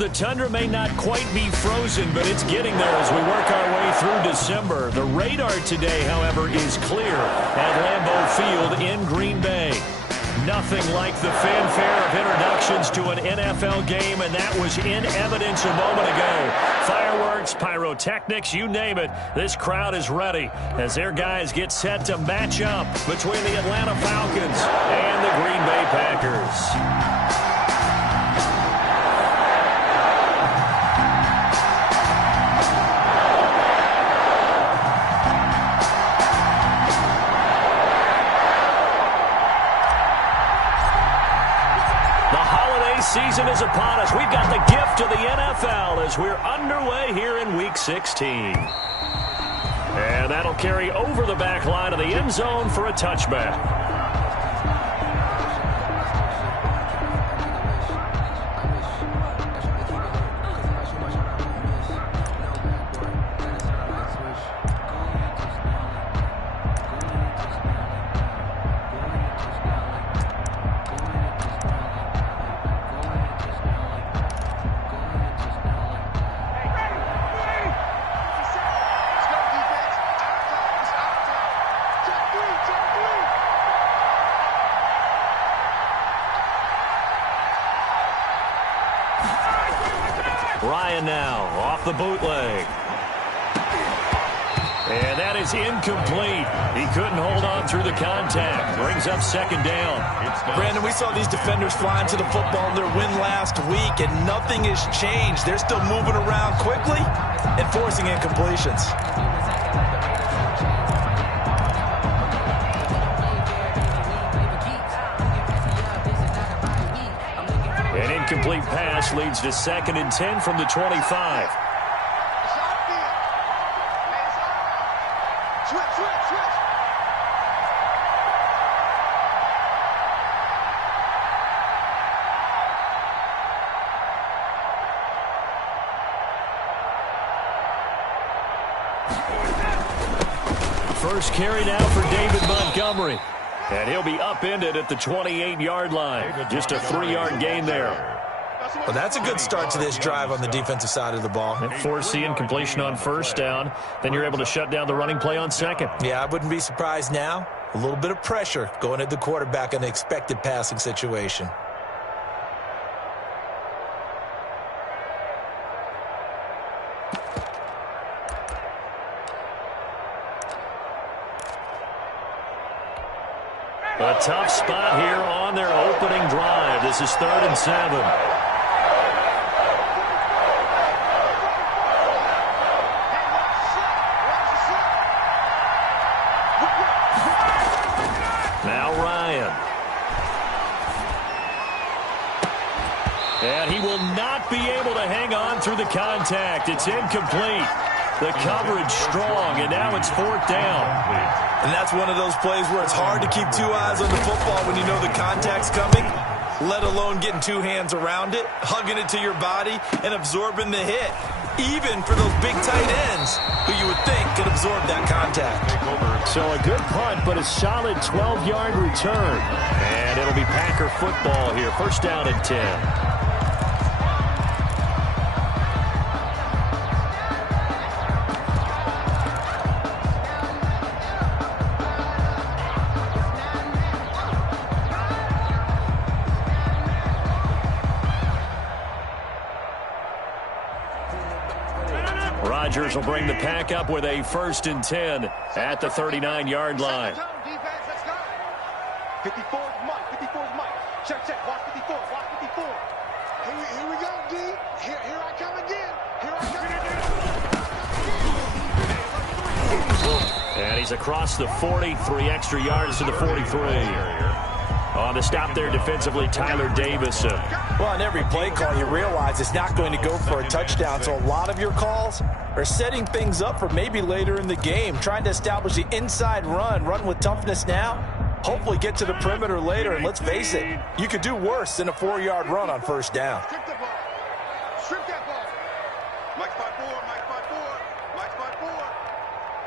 The tundra may not quite be frozen, but it's getting there as we work our way through December. The radar today, however, is clear at Lambeau Field in Green Bay. Nothing like the fanfare of introductions to an NFL game, and that was in evidence a moment ago. Fireworks, pyrotechnics, you name it. This crowd is ready as their guys get set to match up between the Atlanta Falcons and the Green Bay Packers. Season is upon us. We've got the gift of the NFL as we're underway here in Week 16. And that'll carry over the back line of the end zone for a touchback. Ryan now off the bootleg. And that is incomplete. He couldn't hold on through the contact. Brings up second down. Brandon, we saw these defenders flying to the football in their win last week, and nothing has changed. They're still moving around quickly and forcing incompletions. An incomplete pass leads to 2nd and 10 from the 25. First carry now for David Montgomery. And he'll be upended at the 28-yard line. Just a 3-yard gain there. Well, that's a good start to this drive on the defensive side of the ball. And force the incompletion on first down. Then you're able to shut down the running play on second. Yeah, I wouldn't be surprised now. A little bit of pressure going at the quarterback in an expected passing situation. A tough spot here on their opening drive. This is 3rd and 7. Now Ryan. And he will not be able to hang on through the contact. It's incomplete. The coverage strong, and now it's 4th down. And that's one of those plays where it's hard to keep 2 eyes on the football when you know the contact's coming, let alone getting 2 hands around it, hugging it to your body, and absorbing the hit, even for those big tight ends who you would think could absorb that contact. So a good punt, but a solid 12-yard return. And it'll be Packer football here. 1st down and 10. Rodgers will bring the pack up with a 1st and 10 at the 39-yard line. 54 is Mike. 54 is Mike. Check. Watch 54. Watch 54. Here we go, D. Here I come again. Here I come again. And he's across the 40. 3 extra yards to the 43. On the stop there defensively, Tyler Davis. Well, on every play call, you realize it's not going to go for a touchdown. So a lot of your calls are setting things up for maybe later in the game, trying to establish the inside run with toughness now, hopefully get to the perimeter later. And let's face it, you could do worse than a 4-yard run on 1st down. Strip the ball. Strip that ball. Mike 5-4. Mike 5-4. Mike 5-4.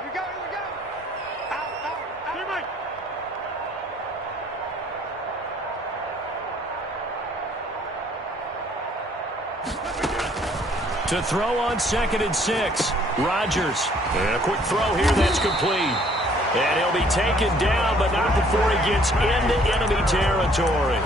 Here we go. Out. Here, Mike. To throw on 2nd and 6. Rodgers. And a quick throw here that's complete. And he'll be taken down, but not before he gets into enemy territory.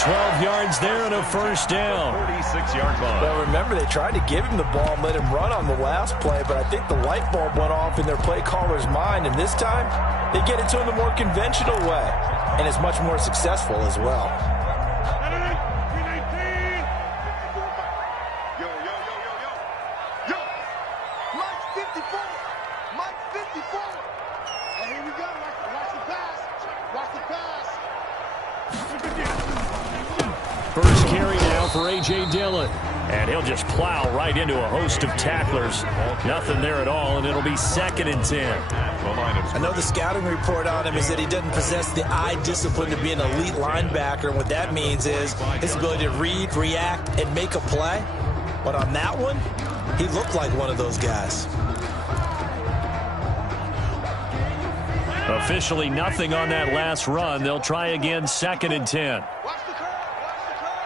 12 yards there and a first down. 46-yard line. Well, remember, they tried to give him the ball and let him run on the last play, but I think the light bulb went off in their play caller's mind, and this time they get it to him the more conventional way, and it's much more successful as well. First carry now for A.J. Dillon. And he'll just plow right into a host of tacklers. Nothing there at all, and it'll be 2nd and 10. I know the scouting report on him is that he doesn't possess the eye discipline to be an elite linebacker, and what that means is his ability to read, react, and make a play. But on that one, he looked like one of those guys. Officially nothing on that last run. They'll try again 2nd and 10. Watch the curve. Watch the curve.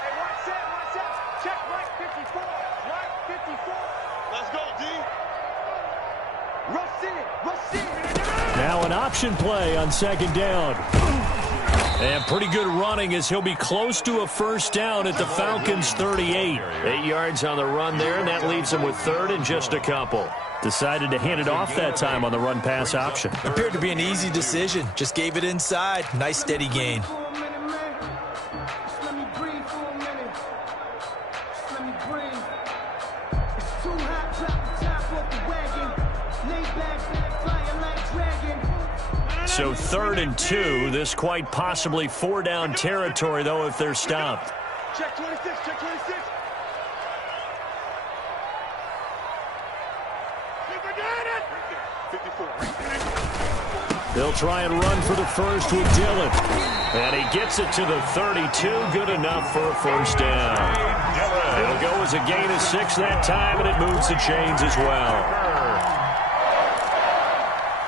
Hey, watch that. Watch that. Check right 54. Right 54. Let's go, D. Rush in it. Rush in it. Now an option play on 2nd down. And pretty good running as he'll be close to a first down at the Falcons' 38. 8 yards on the run there, and that leaves them with 3rd and just a couple. Decided to hand it off that time on the run-pass option. Appeared to be an easy decision. Just gave it inside. Nice steady gain. So 3rd and 2. This quite possibly 4-down territory, though, if they're stopped. Check 26. Check 26. They'll try and run for the first with Dillon. And he gets it to the 32. Good enough for a first down. It'll go as a gain of 6 that time, and it moves the chains as well.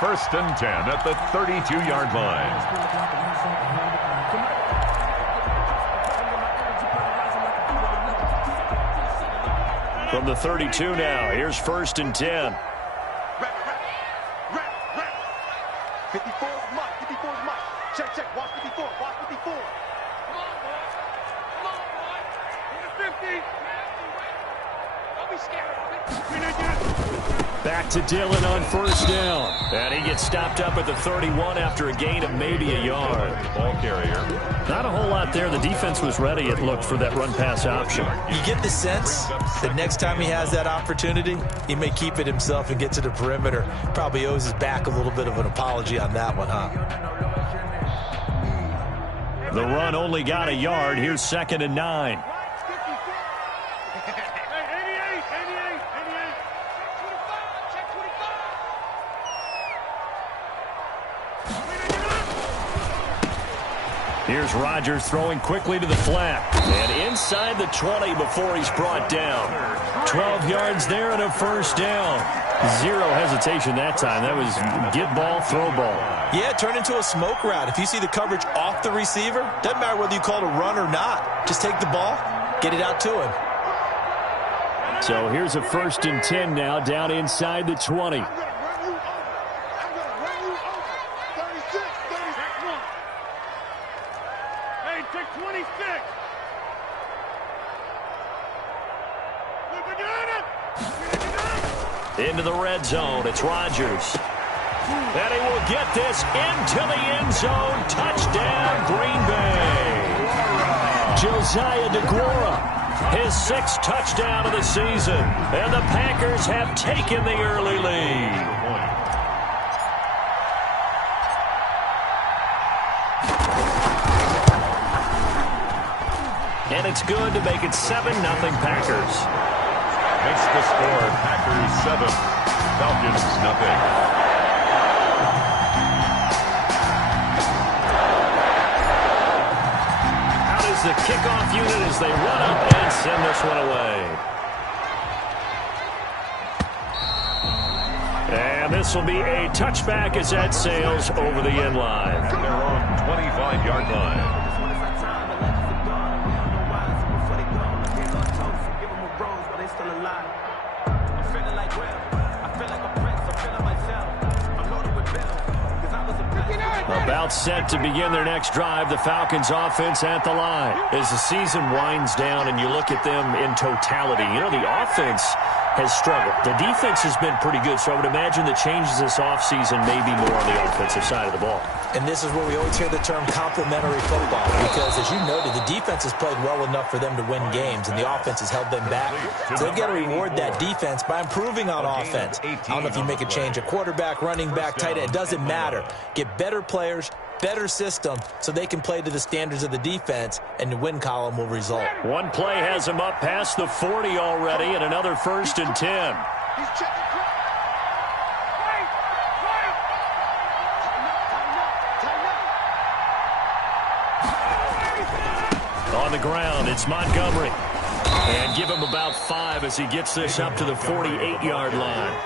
1st and 10 at the 32-yard line. From the 32 now, here's 1st and 10. 54 is Mike. 54 is Mike. Check, check. Watch 54. Watch 54. Come on, boy. Come on, boy. In the 50. Don't be scared. Back to Dillon on first down. And he gets stopped up at the 31 after a gain of maybe a yard. Ball carrier. Not a whole lot there. The defense was ready, it looked, for that run-pass option. You get the sense that next time he has that opportunity, he may keep it himself and get to the perimeter. Probably owes his back a little bit of an apology on that one, huh? The run only got a yard. Here's 2nd and 9. Here's Rodgers throwing quickly to the flat. And inside the 20 before he's brought down. 12 yards there and a first down. Zero hesitation that time. That was get ball, throw ball. Yeah, it turned into a smoke route. If you see the coverage off the receiver, doesn't matter whether you call it a run or not. Just take the ball, get it out to him. So here's a 1st and 10 now, down inside the 20. Into the red zone, it's Rodgers. And he will get this into the end zone. Touchdown, Green Bay. Josiah DeGuara, his 6th touchdown of the season. And the Packers have taken the early lead. And it's good to make it 7-0 Packers. Makes the score Packers 7, Falcons nothing. Out is the kickoff unit as they run up and send this one away. And this will be a touchback as that sails over the end line. They're on 25-yard line. timeout set to begin their next drive. The Falcons offense at the line. As the season winds down and you look at them in totality, you know, the offense has struggled. The defense has been pretty good, so I would imagine the changes this offseason may be more on the offensive side of the ball. And this is where we always hear the term complementary football, because as you noted, the defense has played well enough for them to win games, and the offense has held them back. So they've got to reward that defense by improving on offense. I don't know if you make a change, a quarterback, running back, tight end, it doesn't matter. Get better players, better system, so they can play to the standards of the defense, and the win column will result. One play has him up past the 40 already, and another 1st and 10. He's checking. On the ground, it's Montgomery. And give him about 5 as he gets this up to the 48-yard line.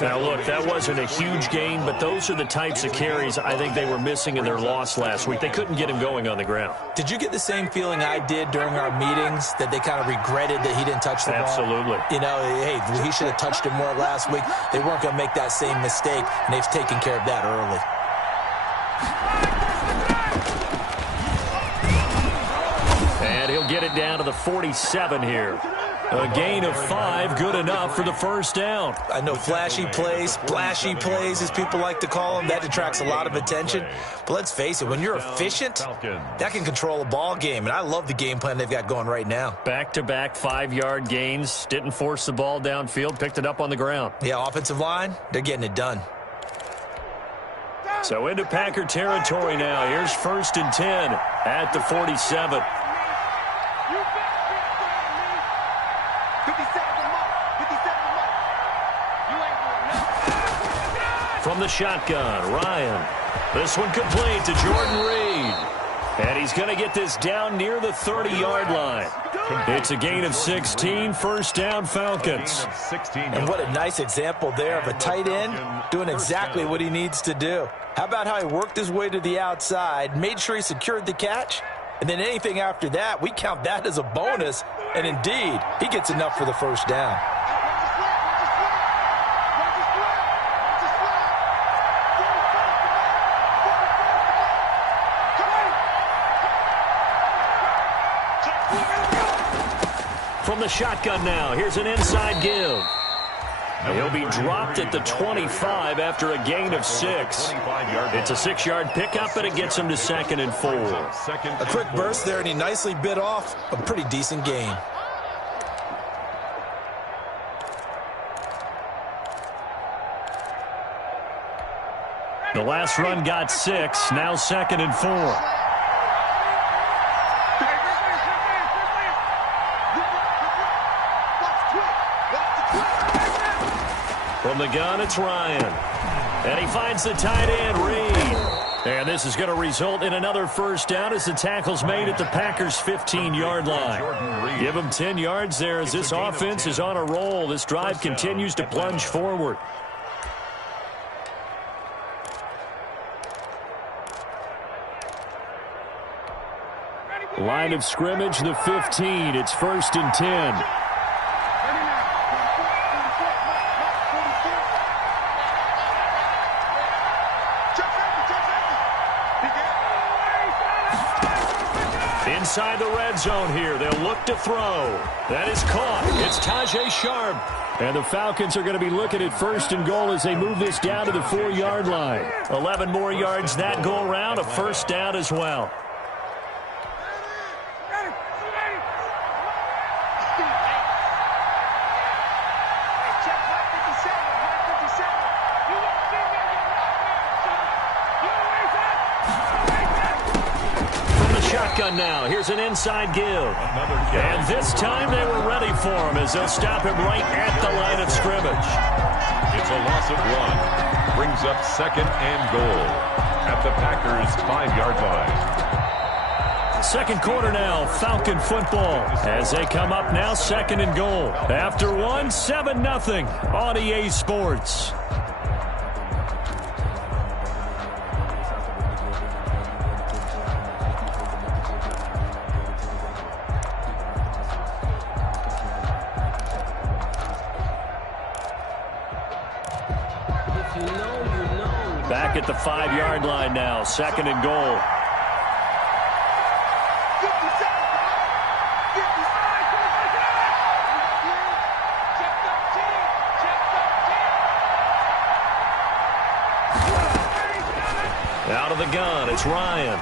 Now, look, that wasn't a huge gain, but those are the types of carries I think they were missing in their loss last week. They couldn't get him going on the ground. Did you get the same feeling I did during our meetings, that they kind of regretted that he didn't touch the ball? Absolutely. You know, hey, he should have touched it more last week. They weren't going to make that same mistake, and they've taken care of that early. And he'll get it down to the 47 here. A gain of 5, good enough for the first down. I know flashy plays, splashy plays, as people like to call them, that attracts a lot of attention. But let's face it, when you're efficient, that can control a ball game. And I love the game plan they've got going right now. Back-to-back 5-yard gains. Didn't force the ball downfield, picked it up on the ground. Yeah, offensive line, they're getting it done. So into Packer territory now. Here's 1st and 10 at the 47. From the shotgun, Ryan. This one complete to Jordan Reed. And he's going to get this down near the 30-yard line. It's a gain of 16, first down Falcons. And what a nice example there of a tight end doing exactly what he needs to do. How about how he worked his way to the outside, made sure he secured the catch, and then anything after that, we count that as a bonus. And indeed, he gets enough for the first down. From the shotgun now, here's an inside give. He'll be dropped at the 25 after a gain of 6. It's a 6-yard pickup, but it gets him to 2nd and 4. A quick burst there, and he nicely bit off a pretty decent gain. The last run got 6, now 2nd and 4. From the gun, it's Ryan. And he finds the tight end, Reed. And this is going to result in another first down as the tackle's made at the Packers' 15-yard line. Give him 10 yards there as this offense is on a roll. This drive continues to plunge forward. Line of scrimmage, the 15. It's 1st and 10. Inside the red zone here. They'll look to throw. That is caught. It's Tajay Sharp. And the Falcons are going to be looking at 1st and goal as they move this down to the 4-yard line. 11 more yards that go around. A first down as well. Now, here's an inside give. And this time they were ready for him as they'll stop him right at the line of scrimmage. It's a loss of 1. Brings up 2nd and goal at the Packers' 5-yard line. Second quarter now, Falcon football. As they come up now, 2nd and goal. After 1, 7-0 on EA Sports. Back at the 5-yard line now, 2nd and goal. Out of the gun, it's Ryan.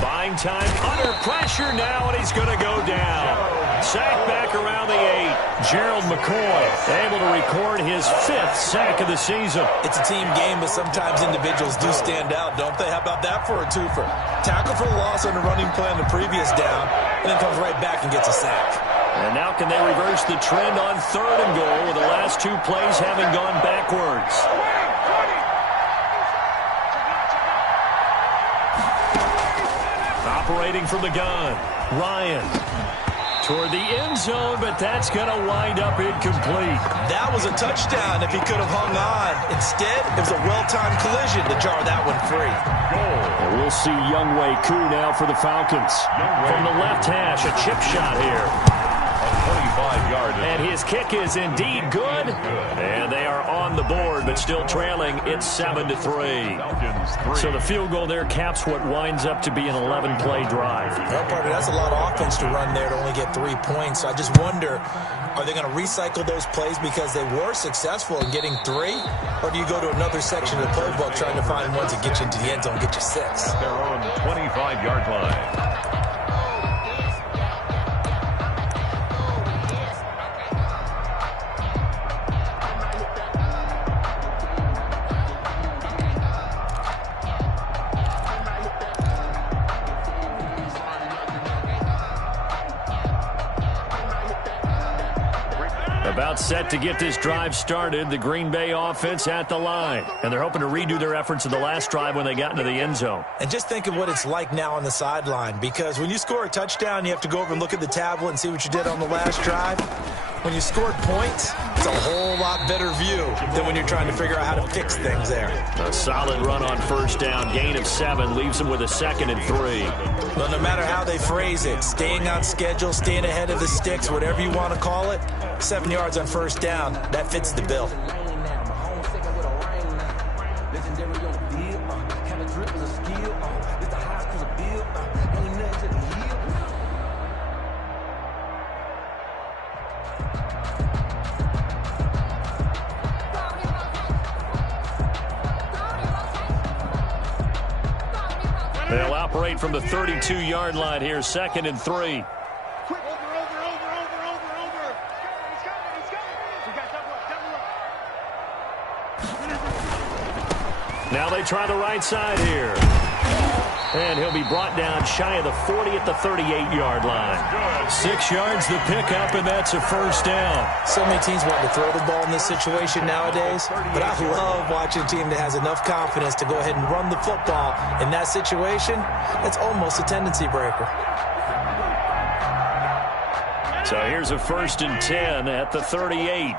Buying time under pressure now, and he's going to go down. Sack back around the 8. Gerald McCoy able to record his 5th sack of the season. It's a team game, but sometimes individuals do stand out, don't they? How about that for a twofer? Tackle for the loss on the running play on the previous down, and then comes right back and gets a sack. And now can they reverse the trend on 3rd and goal with the last 2 plays having gone backwards? Operating from the gun, Ryan toward the end zone, but that's going to wind up incomplete. That was a touchdown if he could have hung on. Instead, it was a well-timed collision to jar that one free. And we'll see Younghoe Koo now for the Falcons. From the left hash, a chip shot here. 25-yard. And his kick is indeed good. And they are on the board, but still trailing. It's 7-3. So the field goal there caps what winds up to be an 11-play drive. Well, partner, that's a lot of offense to run there to only get 3 points. So I just wonder, are they going to recycle those plays because they were successful in getting 3? Or do you go to another section of the playbook trying to find one to get you into the end zone, get you 6? At their own 25-yard line. About set to get this drive started, the Green Bay offense at the line. And they're hoping to redo their efforts in the last drive when they got into the end zone. And just think of what it's like now on the sideline, because when you score a touchdown, you have to go over and look at the tablet and see what you did on the last drive. When you scored points, it's a whole lot better view than when you're trying to figure out how to fix things there. A solid run on 1st down, gain of 7, leaves them with a 2nd and 3. Well, no matter how they phrase it, staying on schedule, staying ahead of the sticks, whatever you want to call it, 7 yards on 1st down, that fits the bill. They'll operate from the 32-yard line here, 2nd and 3. Quick, over. He's coming. We got double up. Now they try the right side here. And he'll be brought down shy of the 40 at the 38-yard line. 6 yards the pickup, and that's a 1st down. So many teams want to throw the ball in this situation nowadays, but I love watching a team that has enough confidence to go ahead and run the football. In that situation, that's almost a tendency breaker. So here's a 1st and 10 at the 38.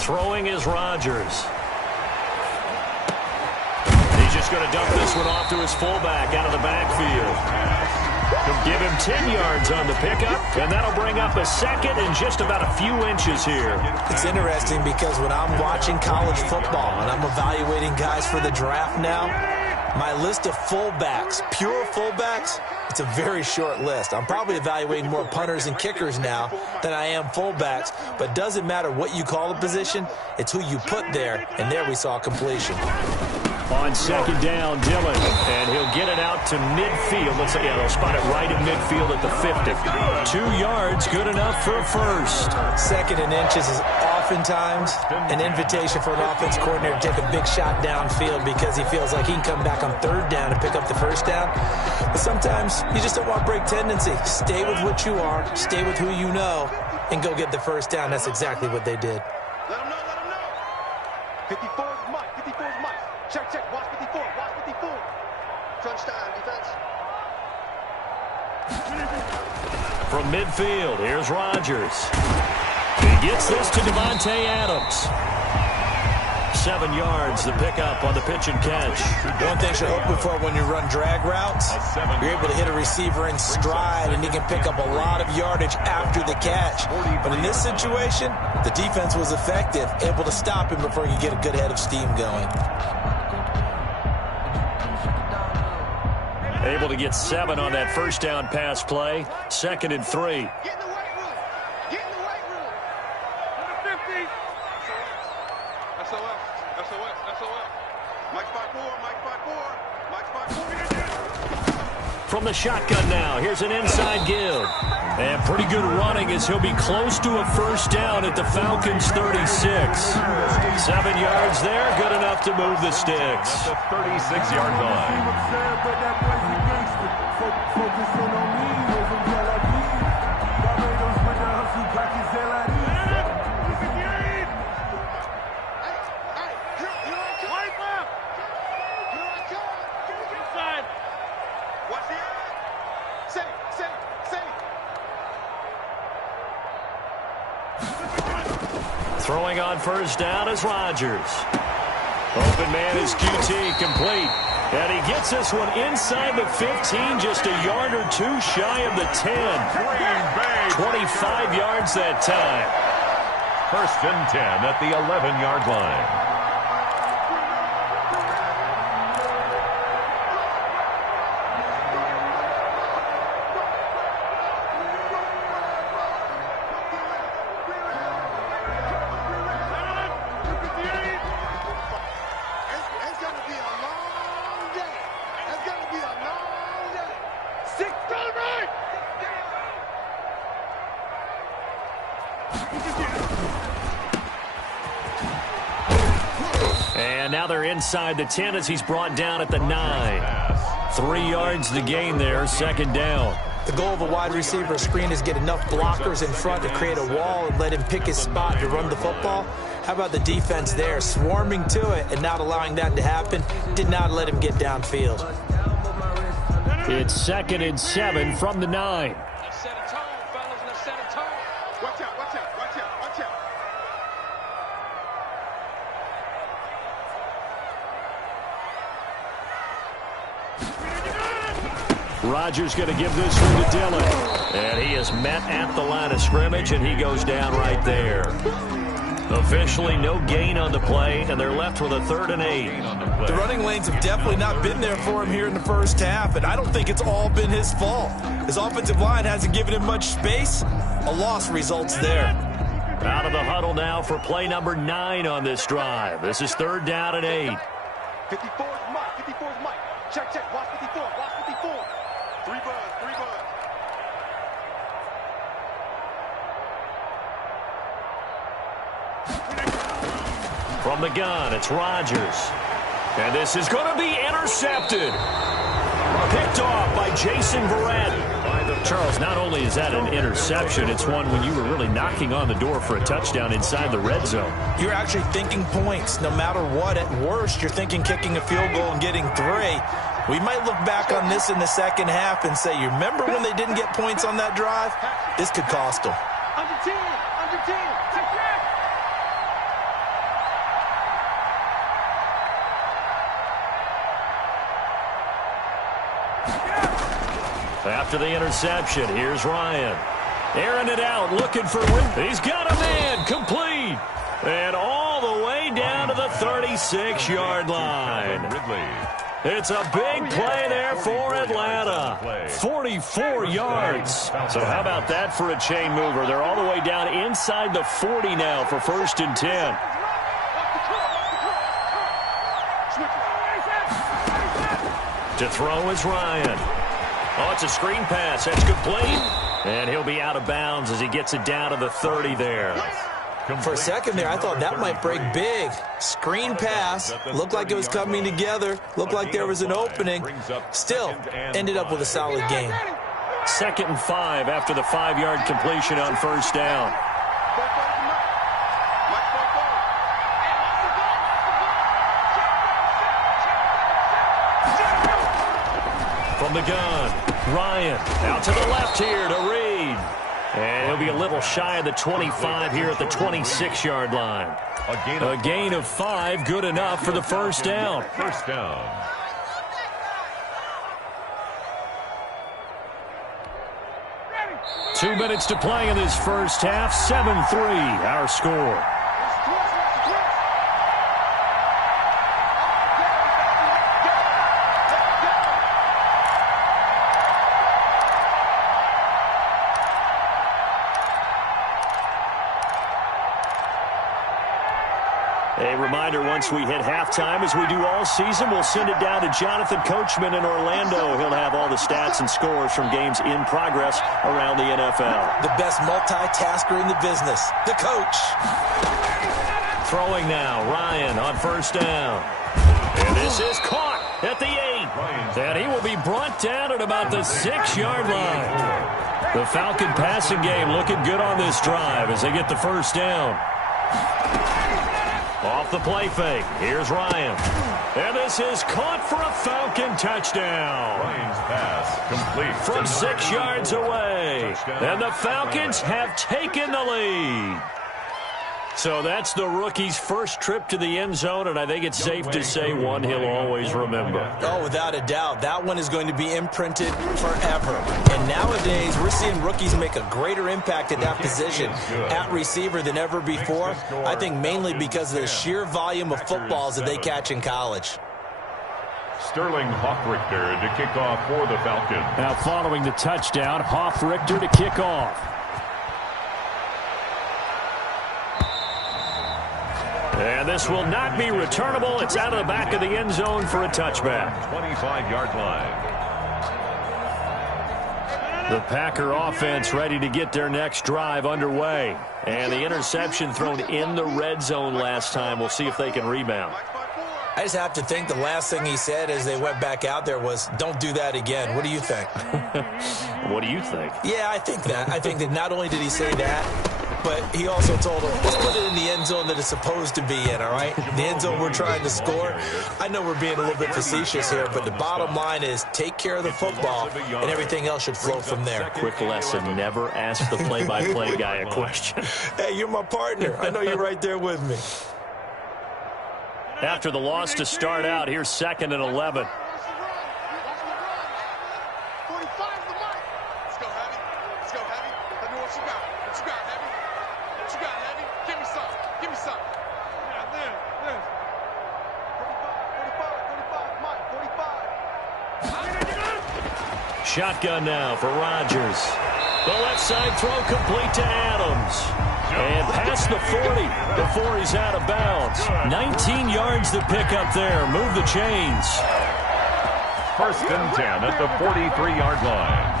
Throwing is Rodgers. He's just going to dump this one off to his fullback out of the backfield. He'll give him 10 yards on the pickup, and that'll bring up a 2nd and just about a few inches here. It's interesting because when I'm watching college football and I'm evaluating guys for the draft now, my list of fullbacks, pure fullbacks, it's a very short list. I'm probably evaluating more punters and kickers now than I am fullbacks, but it doesn't matter what you call a position, it's who you put there, and there we saw completion. On 2nd down, Dillon, and he'll get it out to midfield. Looks like, they'll spot it right in midfield at the 50. 2 yards, good enough for a 1st. 2nd and inches is oftentimes an invitation for an offense coordinator to take a big shot downfield because he feels like he can come back on 3rd down and pick up the 1st down. But sometimes you just don't want break tendency. Stay with what you are, stay with who you know, and go get the 1st down. That's exactly what they did. Let him know. 54 is Mike. Check. Watch 54. Crunch time, defense. From midfield, here's Rodgers. He gets this to Devontae Adams. 7 yards, the pickup on the pitch and catch. One thing you're hoping for when you run drag routes, you're able to hit a receiver in stride, and he can pick up a lot of yardage after the catch. But in this situation, the defense was effective, able to stop him before he could get a good head of steam going. Able to get 7 on that first down pass play. 2nd and 3. Get in the weight room. Get in the weight room. Number 50. SOS. SOS. SOS. Mike 5-4. Mike 5-4. Mike 5-4. From the shotgun now, here's an inside give. And pretty good running as he'll be close to a first down at the Falcons' 36. 7 yards there, good enough to move the sticks. At the 36-yard line. Throwing on first down is Rodgers. Open man is QT, complete. And he gets this one inside the 15, just a yard or two shy of the 10. 25 yards that time. 1st and 10 at the 11-yard line. And now they're inside the 10 as he's brought down at the 9. 3 yards to gain there, 2nd down. The goal of a wide receiver screen is get enough blockers in front to create a wall and let him pick his spot to run the football. How about the defense there, swarming to it and not allowing that to happen? Did not let him get downfield. It's 2nd and 7 from the 9. Let's set a tone, fellas. Let's set a tone. Watch out, watch out, watch out, watch out. Rodgers going to give this one to Dillon. And he is met at the line of scrimmage, and he goes down right there. Officially no gain on the play, and they're left with a 3rd and 8. The running lanes have definitely not been there for him here in the first half, and I don't think it's all been his fault. His offensive line hasn't given him much space. A loss results there. Out of the huddle now for play number 9 on this drive. This is 3rd down and 8. 54 is Mike. 54 is Mike. Check, check. Watch 54. Watch 54. 3 buzz. 3 buzz. From the gun, it's Rodgers. And this is going to be intercepted. Picked off by Jason Verrett. Charles, not only is that an interception, it's one when you were really knocking on the door for a touchdown inside the red zone. You're actually thinking points. No matter what, at worst, you're thinking kicking a field goal and getting 3. We might look back on this in the second half and say, you remember when they didn't get points on that drive? This could cost them. Under 10. Under 10. Check, check. After the interception, here's Ryan. Airing it out, looking for win. He's got a man, complete. And all the way down to the 36-yard line. It's a big play there for Atlanta. 44 yards. So how about that for a chain mover? They're all the way down inside the 40 now for 1st and 10. To throw is Ryan. Oh, it's a screen pass. That's complete. And he'll be out of bounds as he gets it down to the 30 there. For a second there, I thought that might break big. Screen pass. Looked like it was coming together. Looked like there was an opening. Still, ended up with a solid game. 2nd and 5 after the 5-yard completion on first down. From the gun, Ryan out to the left here to Reed. And he'll be a little shy of the 25 here at the 26-yard line. A gain of 5, good enough for the first down. First down. Two minutes to play in this first half. 7-3, our score. A reminder, once we hit halftime, as we do all season, we'll send it down to Jonathan Coachman in Orlando. He'll have all the stats and scores from games in progress around the NFL. The best multitasker in the business, the coach. Throwing now, Ryan on first down. And this is caught at the 8. And he will be brought down at about the 6-yard line. The Falcon passing game looking good on this drive as they get the first down. Off the play fake. Here's Ryan. And this is caught for a Falcon touchdown. Ryan's pass complete. From 6 yards away. And the Falcons have taken the lead. So that's the rookie's first trip to the end zone, and I think it's safe to say one he'll always remember. Oh, without a doubt. That one is going to be imprinted forever. And nowadays, we're seeing rookies make a greater impact at that position at receiver than ever before. I think mainly because of the sheer volume of footballs that they catch in college. Sterling Hoffrichter to kick off for the Falcons. Now following the touchdown, Hoffrichter to kick off. And this will not be returnable. It's out of the back of the end zone for a touchback. 25-yard line. The Packer offense ready to get their next drive underway. And the interception thrown in the red zone last time. We'll see if they can rebound. I just have to think the last thing he said as they went back out there was, don't do that again. What do you think? What do you think? Yeah, I think that. I think that not only did he say that, but he also told him, let's put it in the end zone that it's supposed to be in, all right? The end zone we're trying to score. I know we're being a little bit facetious here, but the bottom line is take care of the football, and everything else should flow from there. Quick lesson, never ask the play-by-play guy a question. Hey, you're my partner. I know you're right there with me. After the loss to start out, here's 2nd and 11. Shotgun now for Rodgers. The left side throw complete to Adams. And past the 40 before he's out of bounds. 19 yards to pick up there. Move the chains. 1st and 10 at the 43-yard line.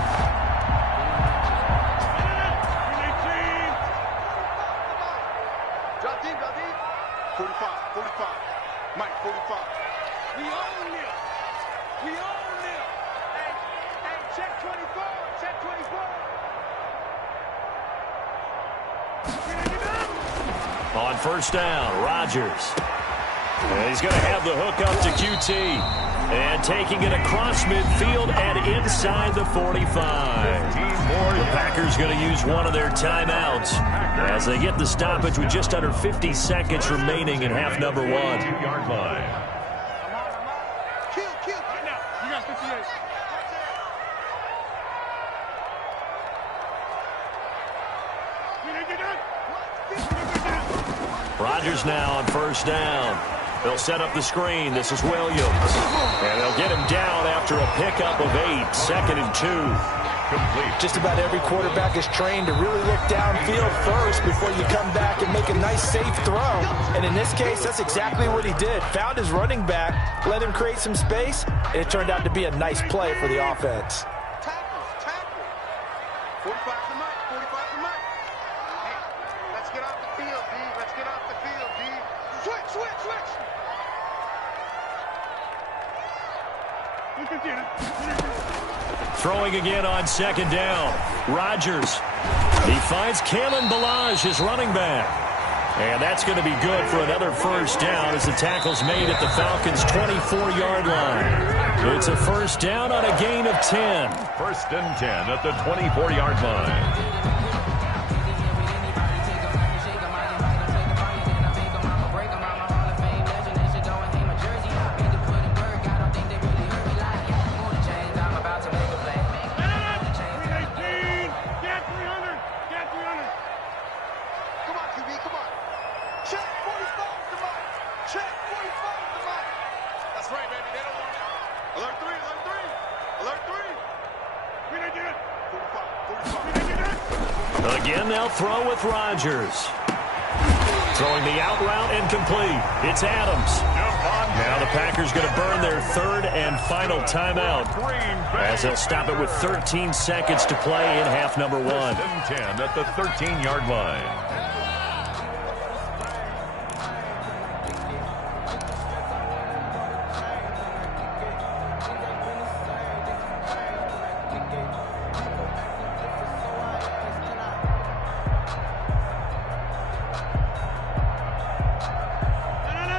Drop deep. 45. Mike, 45. We own it. Hey, check 24. Check 24. On first down, Rodgers. And he's going to have the hook up to QT. And taking it across midfield and inside the 45. The Packers going to use one of their timeouts as they get the stoppage with just under 50 seconds remaining in half number 1. 2-yard line. Kill. Right now. You got 58. Rodgers now on first down. They'll set up the screen. This is Williams. And they'll get him down after a pickup of 8. 2nd and 2. Complete. Just about every quarterback is trained to really look downfield first before you come back and make a nice, safe throw. And in this case, that's exactly what he did. Found his running back, let him create some space, and it turned out to be a nice play for the offense. Tackle. 45 to Mike. Hey, let's get off the field, D. Switch. Throwing again on 2nd down. Rodgers. He finds Kalen Ballage, his running back. And that's going to be good for another first down as the tackle's made at the Falcons' 24-yard line. It's a first down on a gain of 10. 1st and 10 at the 24-yard line. Alert 3, alert 3. Alert 3. Again, they'll throw with Rodgers. Throwing the out route and complete. It's Adams. Now the Packers going to burn their third and final timeout as they'll stop it with 13 seconds to play in half number 1. 10 at the 13-yard line.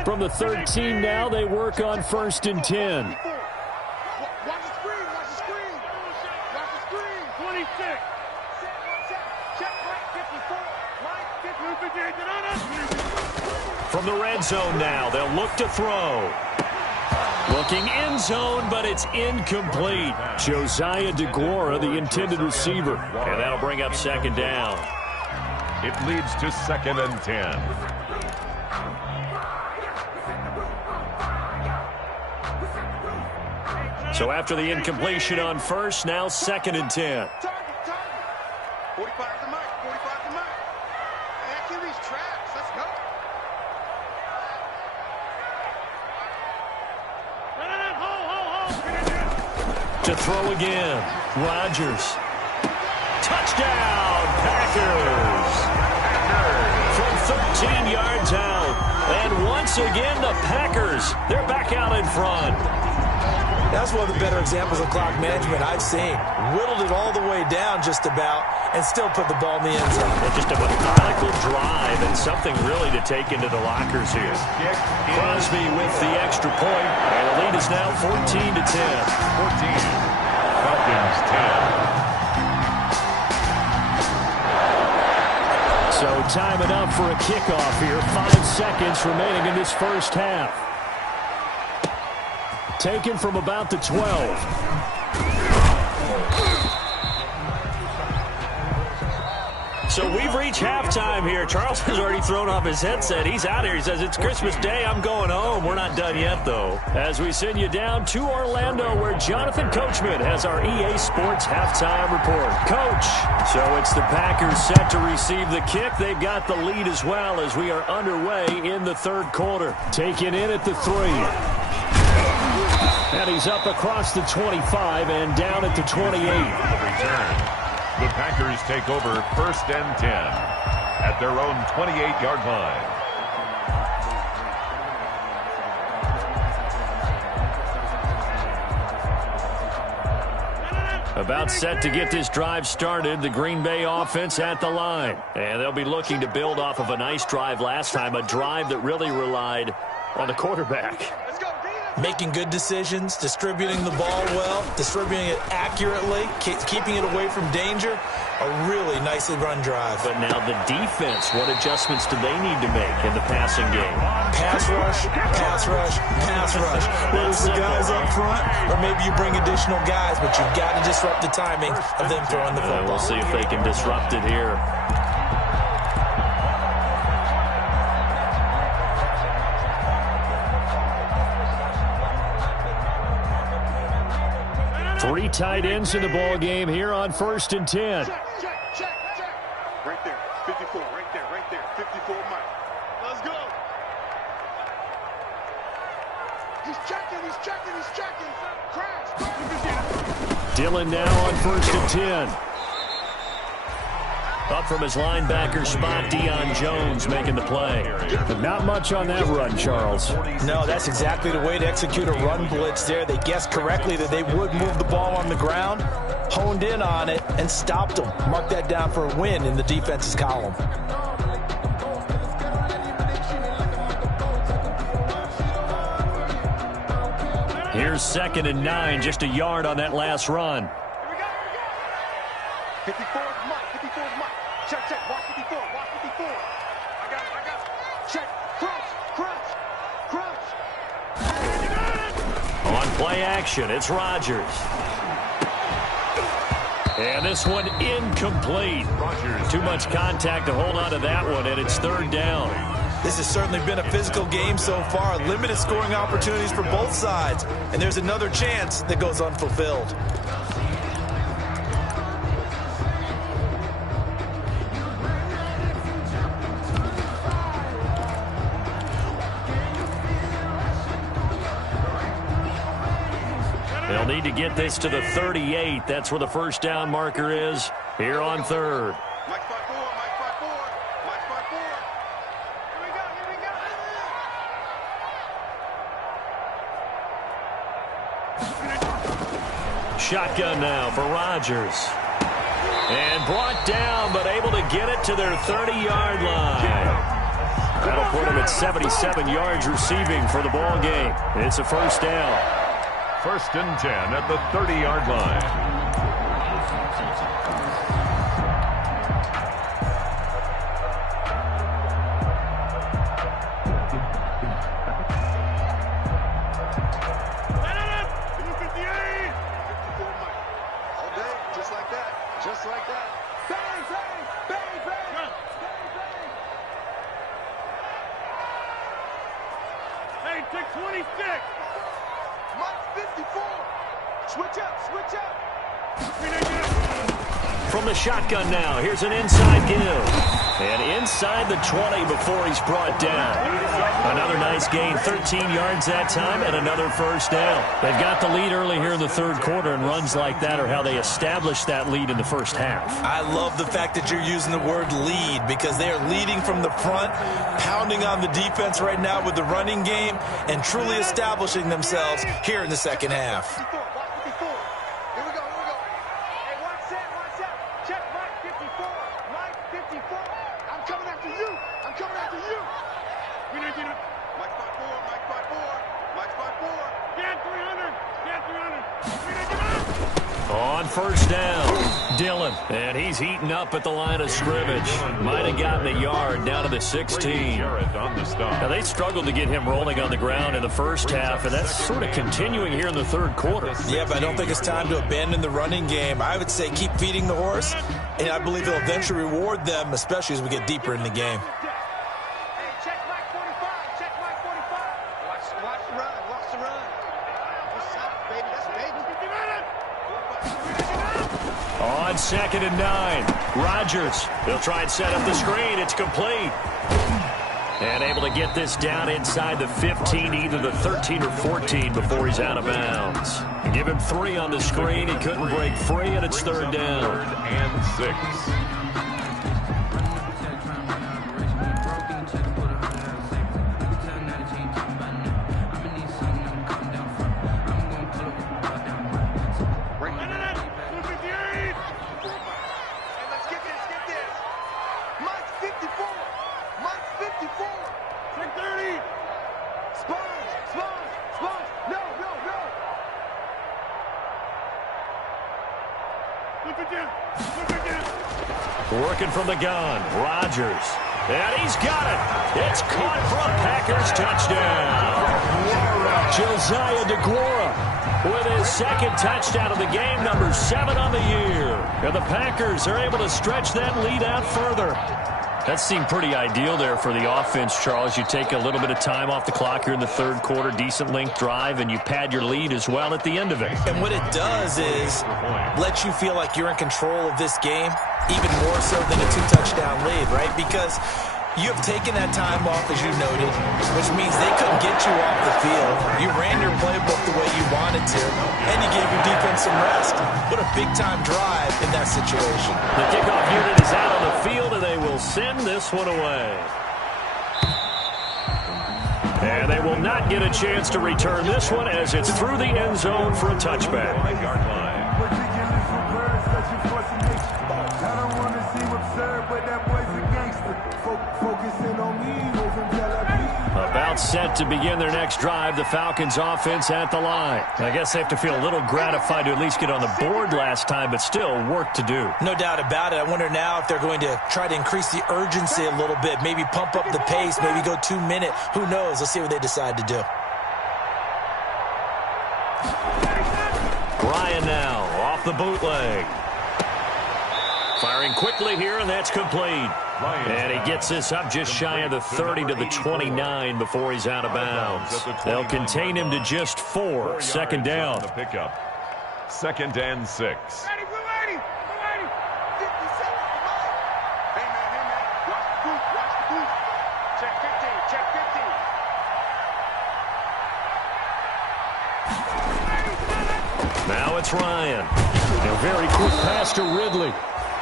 From the 13 now, they work on 1st and 10. Watch the screen, watch the screen. Watch the screen. 26. Check right 54. Right 50. From the red zone now, they'll look to throw. Looking end zone, but it's incomplete. Josiah DeGuara, the intended receiver. And that'll bring up 2nd down. It leads to 2nd and 10. So after the incompletion on 1st, now 2nd and 10. 45 to Mike, 45 to Mike. Man, kill these traps. Let's go. To throw again. Rodgers. Touchdown, Packers. From 13 yards out. And once again, the Packers, they're back out in front. That's one of the better examples of clock management I've seen. Whittled it all the way down just about and still put the ball in the end zone. And just a methodical drive and something really to take into the lockers here. Crosby with the extra point, and the lead is now 14 to 10. 14. Falcons 10. So time enough for a kickoff here. 5 seconds remaining in this first half. Taken from about the 12. So we've reached halftime here. Charles has already thrown off his headset. He's out here. He says, it's Christmas Day. I'm going home. We're not done yet, though. As we send you down to Orlando, where Jonathan Coachman has our EA Sports halftime report. Coach, so it's the Packers set to receive the kick. They've got the lead as well as we are underway in the 3rd quarter. Taken in at the 3. And he's up across the 25 and down at the 28. Return. The Packers take over 1st and 10 at their own 28-yard line. About set to get this drive started, the Green Bay offense at the line. And they'll be looking to build off of a nice drive last time, a drive that really relied on the quarterback. Making good decisions, distributing the ball well, distributing it accurately, keeping it away from danger. A really nicely run drive. But now the defense, what adjustments do they need to make in the passing game? Pass rush, pass rush, pass rush. Whether it's the guys up front or maybe you bring additional guys, but you've got to disrupt the timing of them throwing the football. We'll see if they can disrupt it here. Three tight ends in the ball game here on 1st and 10. Check. Right there, 54, right there, 54, Mike. Let's go. He's checking. Crash. Dillon now on 1st and 10. Up from his linebacker spot, Deion Jones making the play. But not much on that run, Charles. No, that's exactly the way to execute a run blitz there. They guessed correctly that they would move the ball on the ground, honed in on it, and stopped them. Mark that down for a win in the defense's column. Here's 2nd and 9, just a yard on that last run. 54 is Mike. Check. Watch 54. I got it. Check. Crunch. On play action, it's Rodgers. And this one incomplete. Too much contact to hold on to that one, and it's 3rd down. This has certainly been a physical game so far. Limited scoring opportunities for both sides. And there's another chance that goes unfulfilled. They'll need to get this to the 38. That's where the first down marker is here on third. Mike 5-4, Mike 5-4, Mike 5-4. Here we go, here we go. Shotgun now for Rodgers. And brought down, but able to get it to their 30-yard line. That'll put them at 77 yards receiving for the ball game. It's a first down. First and 10 at the 30-yard line. All day, just like that, just like that. Bang, bang, bang, bang, bang, bang. Hey, take 26. Mike 54. Switch up, switch up. From the shotgun now, here's an inside give. And inside the 20 before he's brought down. Another nice gain, 13 yards that time, and another first down. They've got the lead early here in the third quarter, and runs like that are how they establish that lead in the first half. I love the fact that you're using the word lead, because they are leading from the front, pounding on the defense right now with the running game, and truly establishing themselves here in the second half. 54, Mike 54. Here we go, here we go. Hey, watch that, watch that. Check Mike 54, Mike 54. I'm coming after you, I'm coming after you. Mike 5-4, Mike 5-4, Mike 5-4. Get 300, get 300. On first down, Dillon. And he's heating up at the line of scrimmage. Might have gotten a yard down to the 16. Now, they struggled to get him rolling on the ground in the first half, and that's sort of continuing here in the third quarter. Yeah, but I don't think it's time to abandon the running game. I would say keep feeding the horse, and I believe he'll eventually reward them, especially as we get deeper in the game. Hey, check Mike 45, check Mike 45. Watch the run, watch the run. What's up, baby? That's baby. On second and 9, Rodgers. They'll try and set up the screen. It's complete. And able to get this down inside the 15, either the 13 or 14 before he's out of bounds. Give him 3 on the screen. He couldn't break free, and it's third down. Third and 6. Working from the gun, Rodgers. And he's got it. It's caught for a Packers touchdown. Josiah DeGuara with his second touchdown of the game, number 7 on the year. And the Packers are able to stretch that lead out further. That seemed pretty ideal there for the offense, Charles. You take a little bit of time off the clock here in the third quarter, decent length drive, and you pad your lead as well at the end of it. And what it does is let you feel like you're in control of this game, even more so than a 2-touchdown lead, right? Because you have taken that time off, as you noted, which means they couldn't get you off the field. You ran your playbook the way you wanted to, and you gave your defense some rest. What a big-time drive in that situation. The kickoff unit is out on the field, and they will send this one away. And they will not get a chance to return this one as it's through the end zone for a touchback. About set to begin their next drive, the Falcons offense at the line. I guess they have to feel a little gratified to at least get on the board last time, but still work to do. No doubt about it. I wonder now if they're going to try to increase the urgency a little bit, maybe pump up the pace, maybe go 2-minute. Who knows? Let's see what they decide to do. Ryan now off the bootleg. Firing quickly here, and that's complete. And he gets this up just shy of the 30 to the 29 before he's out of bounds. They'll contain him to just 4. Second down. Second and 6. Ready, we're ready. 57. Hey, man. Watch the booth. Check 15. Now it's Ryan. A very quick pass to Ridley.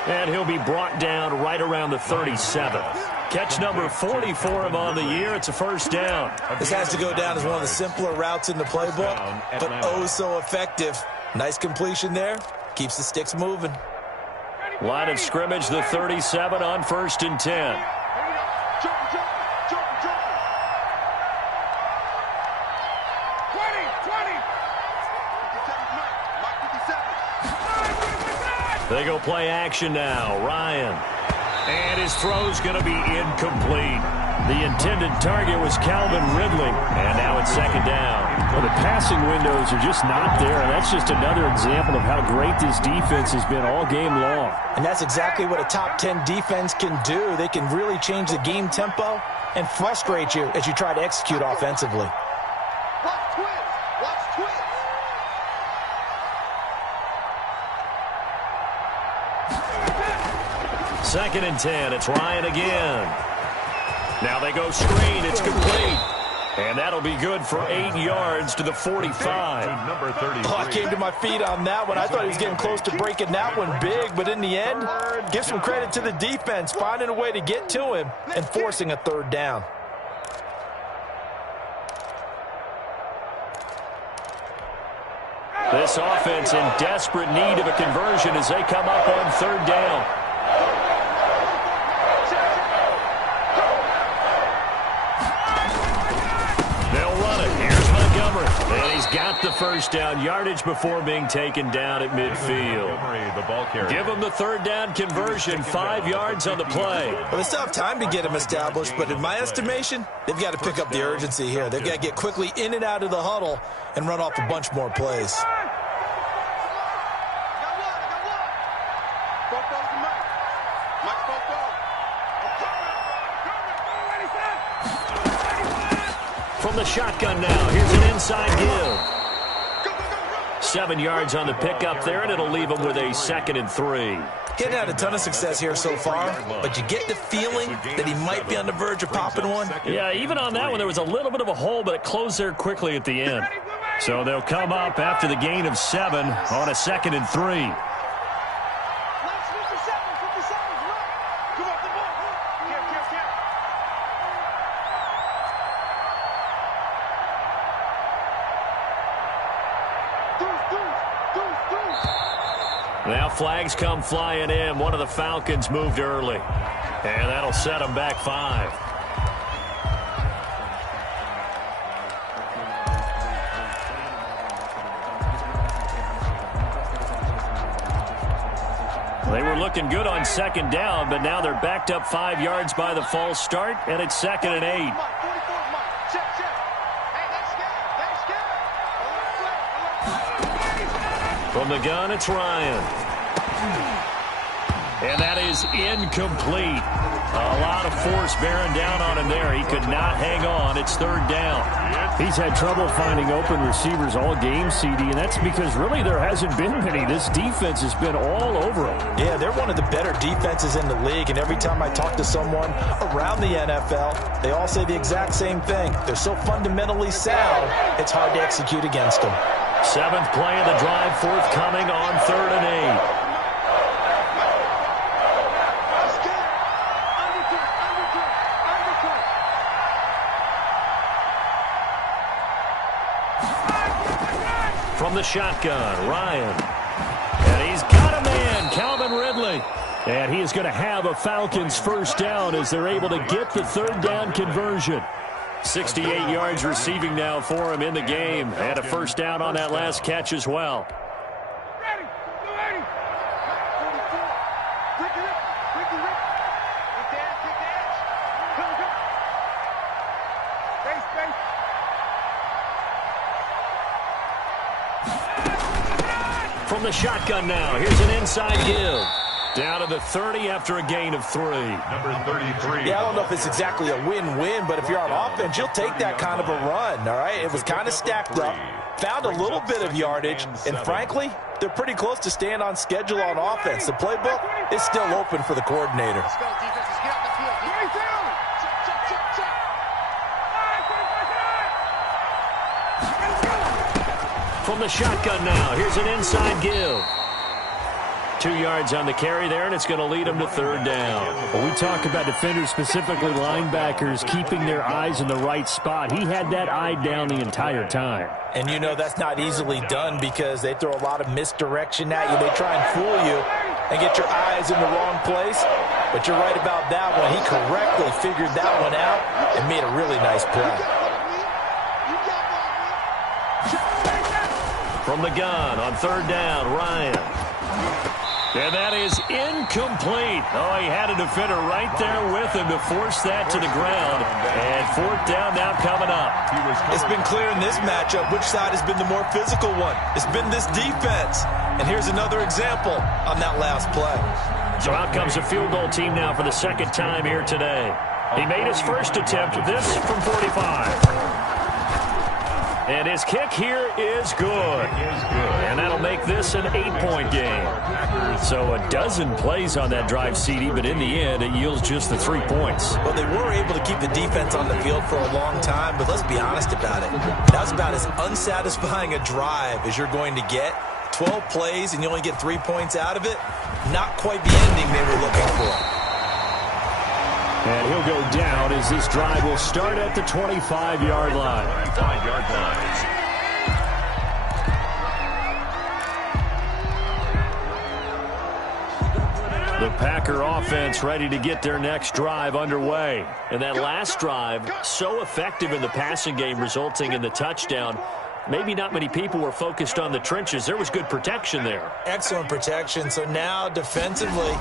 And he'll be brought down right around the 37. Catch number 40 for him on the year. It's a first down. This has to go down as one of the simpler routes in the playbook, but oh so effective. Nice completion there. Keeps the sticks moving. Line of scrimmage, the 37 on 1st and 10. They go play action now. Ryan. And his throw's going to be incomplete. The intended target was Calvin Ridley. And now it's second down. Well, the passing windows are just not there, and that's just another example of how great this defense has been all game long. And that's exactly what a top 10 defense can do. They can really change the game tempo and frustrate you as you try to execute offensively. Watch twist. Second and 10. It's Ryan again. Now they go screen. It's complete. And that'll be good for 8 yards to the 45. Number 33. Oh, I came to my feet on that one. I thought he was getting close to breaking that one big, but in the end, give some credit to the defense, finding a way to get to him and forcing a third down. This offense in desperate need of a conversion as they come up on third down. And he's got the first down yardage before being taken down at midfield. Give him the third down conversion, 5 yards on the play. Well, they still have time to get him established, but in my estimation, they've got to pick up the urgency here. They've got to get quickly in and out of the huddle and run off a bunch more plays. From the shotgun now, here's an inside give. 7 yards on the pickup there, and it'll leave him with a 2nd and 3. Getting had a ton of success here so far, but you get the feeling that he might be on the verge of popping one. Yeah, even on that one, there was a little bit of a hole, but it closed there quickly at the end. So they'll come up after the gain of 7 on a 2nd and 3. Now flags come flying in. One of the Falcons moved early. And that'll set them back 5. They were looking good on second down, but now they're backed up 5 yards by the false start, and it's 2nd and 8. From the gun, it's Ryan. And that is incomplete. A lot of force bearing down on him there. He could not hang on. It's third down. He's had trouble finding open receivers all game, CD, and that's because really there hasn't been many. This defense has been all over him. Yeah, they're one of the better defenses in the league, and every time I talk to someone around the NFL, they all say the exact same thing. They're so fundamentally sound, it's hard to execute against them. 7th play of the drive forthcoming on 3rd and 8. From the shotgun, Ryan. And he's got a man, Calvin Ridley. And he is going to have a Falcons first down as they're able to get the third down conversion. 68 yards receiving now for him in the game. And a first down on that last catch as well. From the shotgun now, here's an inside give. Down to the 30 after a gain of 3. Number 33. Yeah, I don't know if it's exactly a win-win, but if you're on offense, you'll take that kind of a run, all right? It was kind of stacked up, found a little bit of yardage, and frankly, they're pretty close to staying on schedule on offense. The playbook is still open for the coordinator. Let's go, defense. Let's get out the field. Check. From the shotgun now, here's an inside give. 2 yards on the carry there, and it's going to lead them to 3rd down. Well, we talk about defenders, specifically linebackers, keeping their eyes in the right spot. He had that eye down the entire time. And you know that's not easily done because they throw a lot of misdirection at you. They try and fool you and get your eyes in the wrong place. But you're right about that one. He correctly figured that one out and made a really nice play. From the gun on 3rd down, Ryan. And that is incomplete. Oh, he had a defender right there with him to force that to the ground. And 4th down now coming up. It's been clear in this matchup which side has been the more physical one. It's been this defense. And here's another example on that last play. So out comes a field goal team now for the 2nd time here today. He made his first attempt, this from 45. And his kick here is good. And that'll make this an 8-point game. So a dozen plays on that drive, CD, but in the end, it yields just the 3 points. Well, they were able to keep the defense on the field for a long time, but let's be honest about it. That was about as unsatisfying a drive as you're going to get. 12 plays and you only get 3 points out of it. Not quite the ending they were looking for. And he'll go down as this drive will start at the 25-yard line. 25-yard line. The Packer offense ready to get their next drive underway. And that last drive, so effective in the passing game, resulting in the touchdown. Maybe not many people were focused on the trenches. There was good protection there. Excellent protection. So now defensively,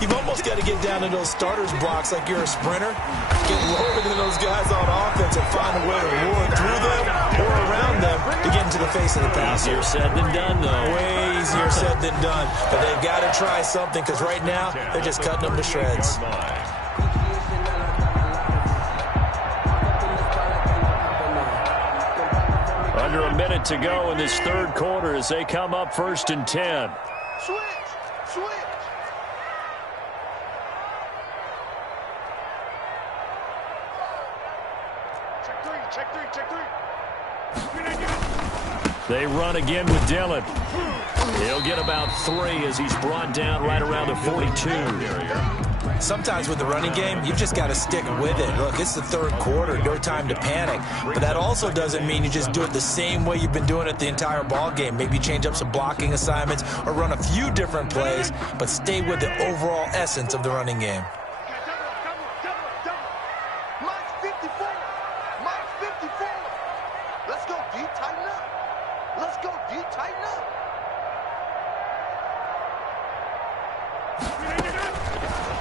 you've almost got to get down to those starters blocks like you're a sprinter. Get lower than those guys on offense and find a way to roar through them or around them to get into the face of the passer. Easier said than done, though. Way easier said than done. But they've got to try something because right now they're just cutting them to shreds. Under a minute to go in this 3rd quarter as they come up 1st and 10. Switch. Check three. They run again with Dillon. He'll get about 3 as he's brought down right around the 42. Sometimes with the running game, you've just got to stick with it. Look, it's the 3rd quarter, no time to panic. But that also doesn't mean you just do it the same way you've been doing it the entire ball game. Maybe change up some blocking assignments or run a few different plays, but stay with the overall essence of the running game. Mike's 54. Let's go deep, tighten up.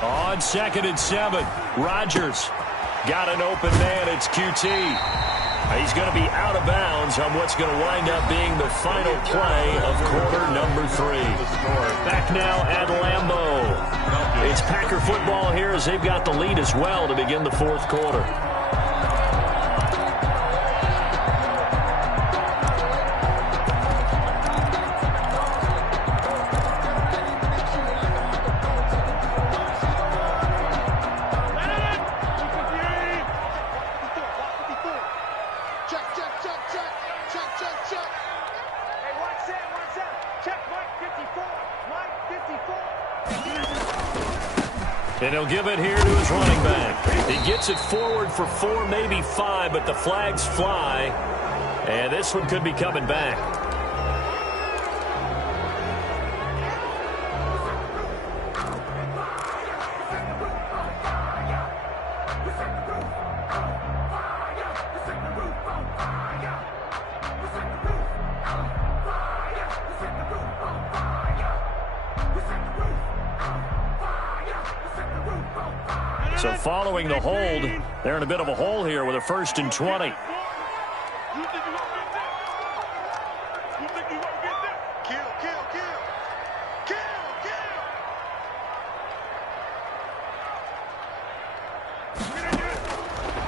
On 2nd and 7, Rodgers got an open man. It's QT. He's going to be out of bounds on what's going to wind up being the final play of quarter number 3. Back now at Lambeau. It's Packer football here as they've got the lead as well to begin the 4th quarter. And he'll give it here to his running back. He gets it forward for 4, maybe 5, but the flags fly. And this one could be coming back. So following the hold, they're in a bit of a hole here with a 1st and 20.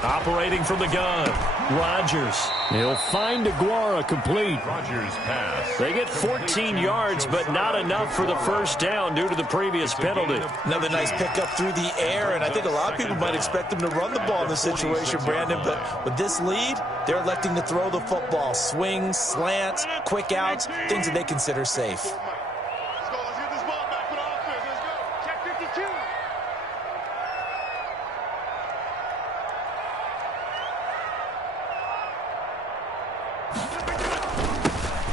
Operating from the gun, Rodgers. He'll find Aguara complete. Rodgers pass. They get 14 yards, but not enough for the first down due to the previous penalty. Another nice pickup through the air, and I think a lot of people might expect them to run the ball in this situation, Brandon, but with this lead, they're electing to throw the football. Swings, slants, quick outs, things that they consider safe. Let's go. Let's get this ball back for the offense. Let's go. Check 52.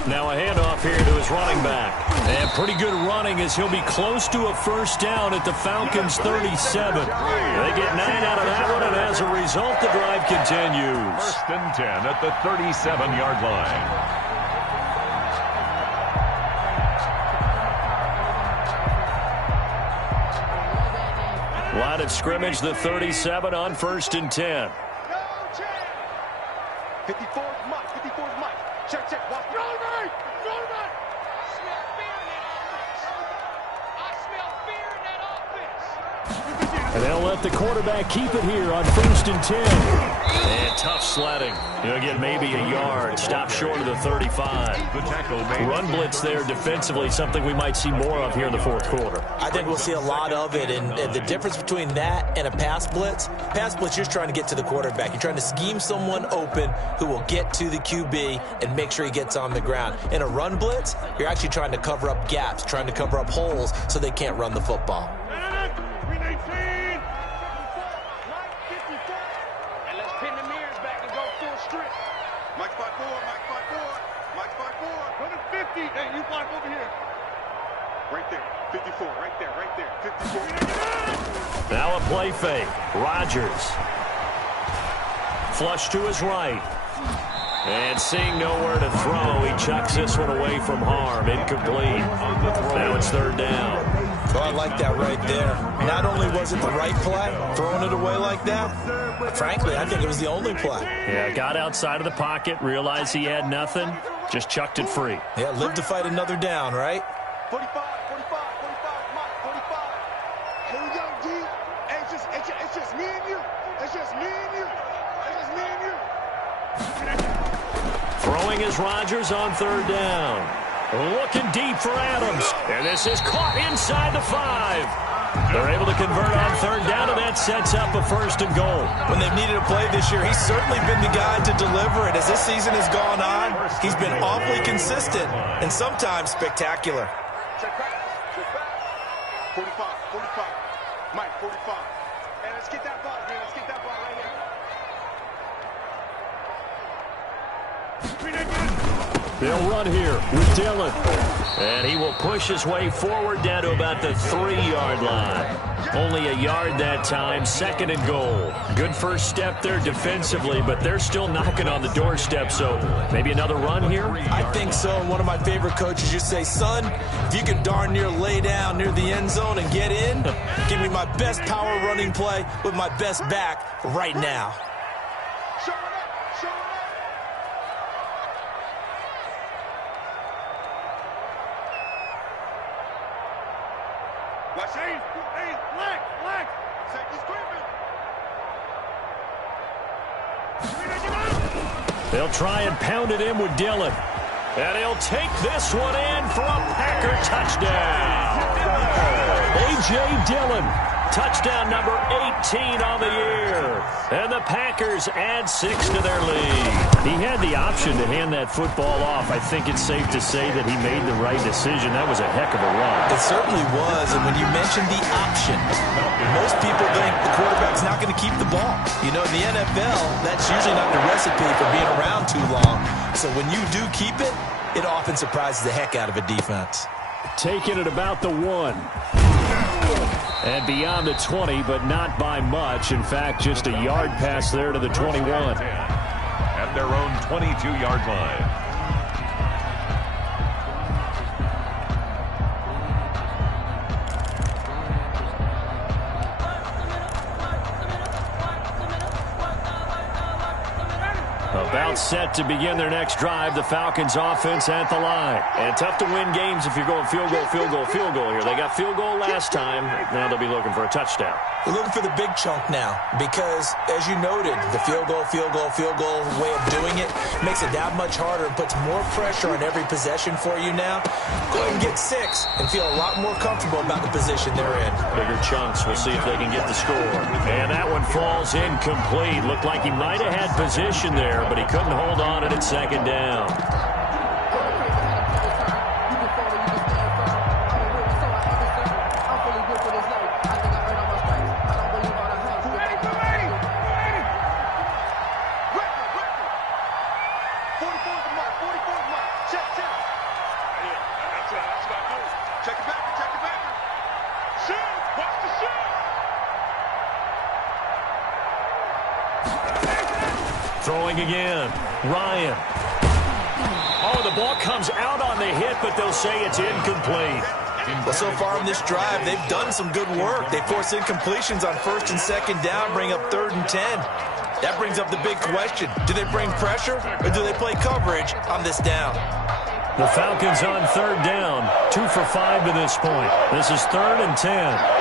Now a handoff here to his running back. And pretty good running as he'll be close to a first down at the Falcons' 37. They get 9 out of that one, and as a result, the drive continues. First and 10 at the 37-yard line. Line of scrimmage, the 37 on first and 10. No chance. 54 is Mike. 54 is Mike. Check, check. Watch. Roll right. Roll right. I smell fear in that offense. And they'll let the quarterback keep it here on first and 10. And tough sledding. He'll get maybe a yard. Stop short of the 35. The tackle made. Run blitz there defensively, something we might see more of here in the fourth quarter. I think we'll see a lot of it, and the difference between that and a pass blitz, you're just trying to get to the quarterback. You're trying to scheme someone open who will get to the QB and make sure he gets on the ground. In a run blitz, you're actually trying to cover up gaps, trying to cover up holes so they can't run the football. 319. Mike 54. And let's pin the mirrors back and go full strip. Mike 54. Mike 54. Mike 54. Go to 50. Hey, you block over here. Right there. 54. Right there. Right there. 54. Now a play fake. Rodgers. Flush to his right. And seeing nowhere to throw, he chucks this one away from harm. Incomplete. Now it's third down. Oh, I like that right there. Not only was it the right play, throwing it away like that, but frankly, I think it was the only play. Yeah, got outside of the pocket, realized he had nothing, just chucked it free. Yeah, live to fight another down, right? 45, 45, 45, Mike, 45. Here we go, G. Hey, it's just me and you. It's just me and you. It's just me and you. Throwing is Rodgers on third down. Looking deep for Adams. And this is caught inside the 5. They're able to convert on third down, and that sets up a first and goal. When they've needed a play this year, he's certainly been the guy to deliver it. As this season has gone on, he's been awfully consistent and sometimes spectacular. Check back. Check back. 45, 45. Mike, 45. And let's get that ball, man. Let's get that ball right here. They'll run here with Dillon. And he will push his way forward down to about the 3-yard line. Only a yard that time, second and goal. Good first step there defensively, but they're still knocking on the doorstep, so maybe another run here? I think so, and one of my favorite coaches just say, son, if you can darn near lay down near the end zone and get in, give me my best power running play with my best back right now. Show it up. Show it up. Watch hey, black. Safety screaming. They'll try and pound it in with Dillon. And he'll take this one in for a Packer touchdown. A.J. Dillon, touchdown number 18 on the year. And the Packers add 6 to their lead. He had the option to hand that football off. I think it's safe to say that he made the right decision. That was a heck of a run. It certainly was, and when you mentioned the option, most people think the quarterback's not going to keep the ball. You know, in the NFL, that's usually not the recipe for being around too long. So when you do keep it, it often surprises the heck out of a defense. Taking it about the 1. And beyond the 20, but not by much. In fact, just a yard pass there to the 21. At their own 22-yard line. About set to begin their next drive, the Falcons offense at the line. And tough to win games if you're going field goal here. They got field goal last time. Now they'll be looking for a touchdown. We're looking for the big chunk now because, as you noted, the field goal way of doing it makes it that much harder and puts more pressure on every possession for you now. Go ahead and get 6 and feel a lot more comfortable about the position they're in. Bigger chunks. We'll see if they can get the score. And that one falls incomplete. Looked like he might have had position there, but he couldn't hold on at second down. Throwing again. Ryan. Oh, the ball comes out on the hit, but they'll say it's incomplete. Well, so far on this drive, they've done some good work. They force incompletions on 1st and 2nd down, bring up 3rd and 10. That brings up the big question. Do they bring pressure or do they play coverage on this down? The Falcons on 3rd down. 2 for 5 to this point. This is 3rd and 10.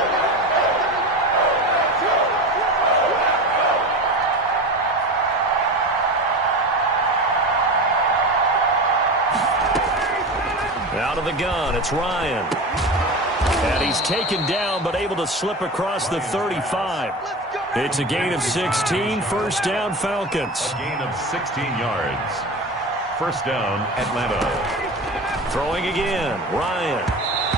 Out of the gun, it's Ryan. And he's taken down, but able to slip across the 35. It's a gain of 16, 1st down Falcons. A gain of 16 yards. 1st down, Atlanta. Throwing again, Ryan.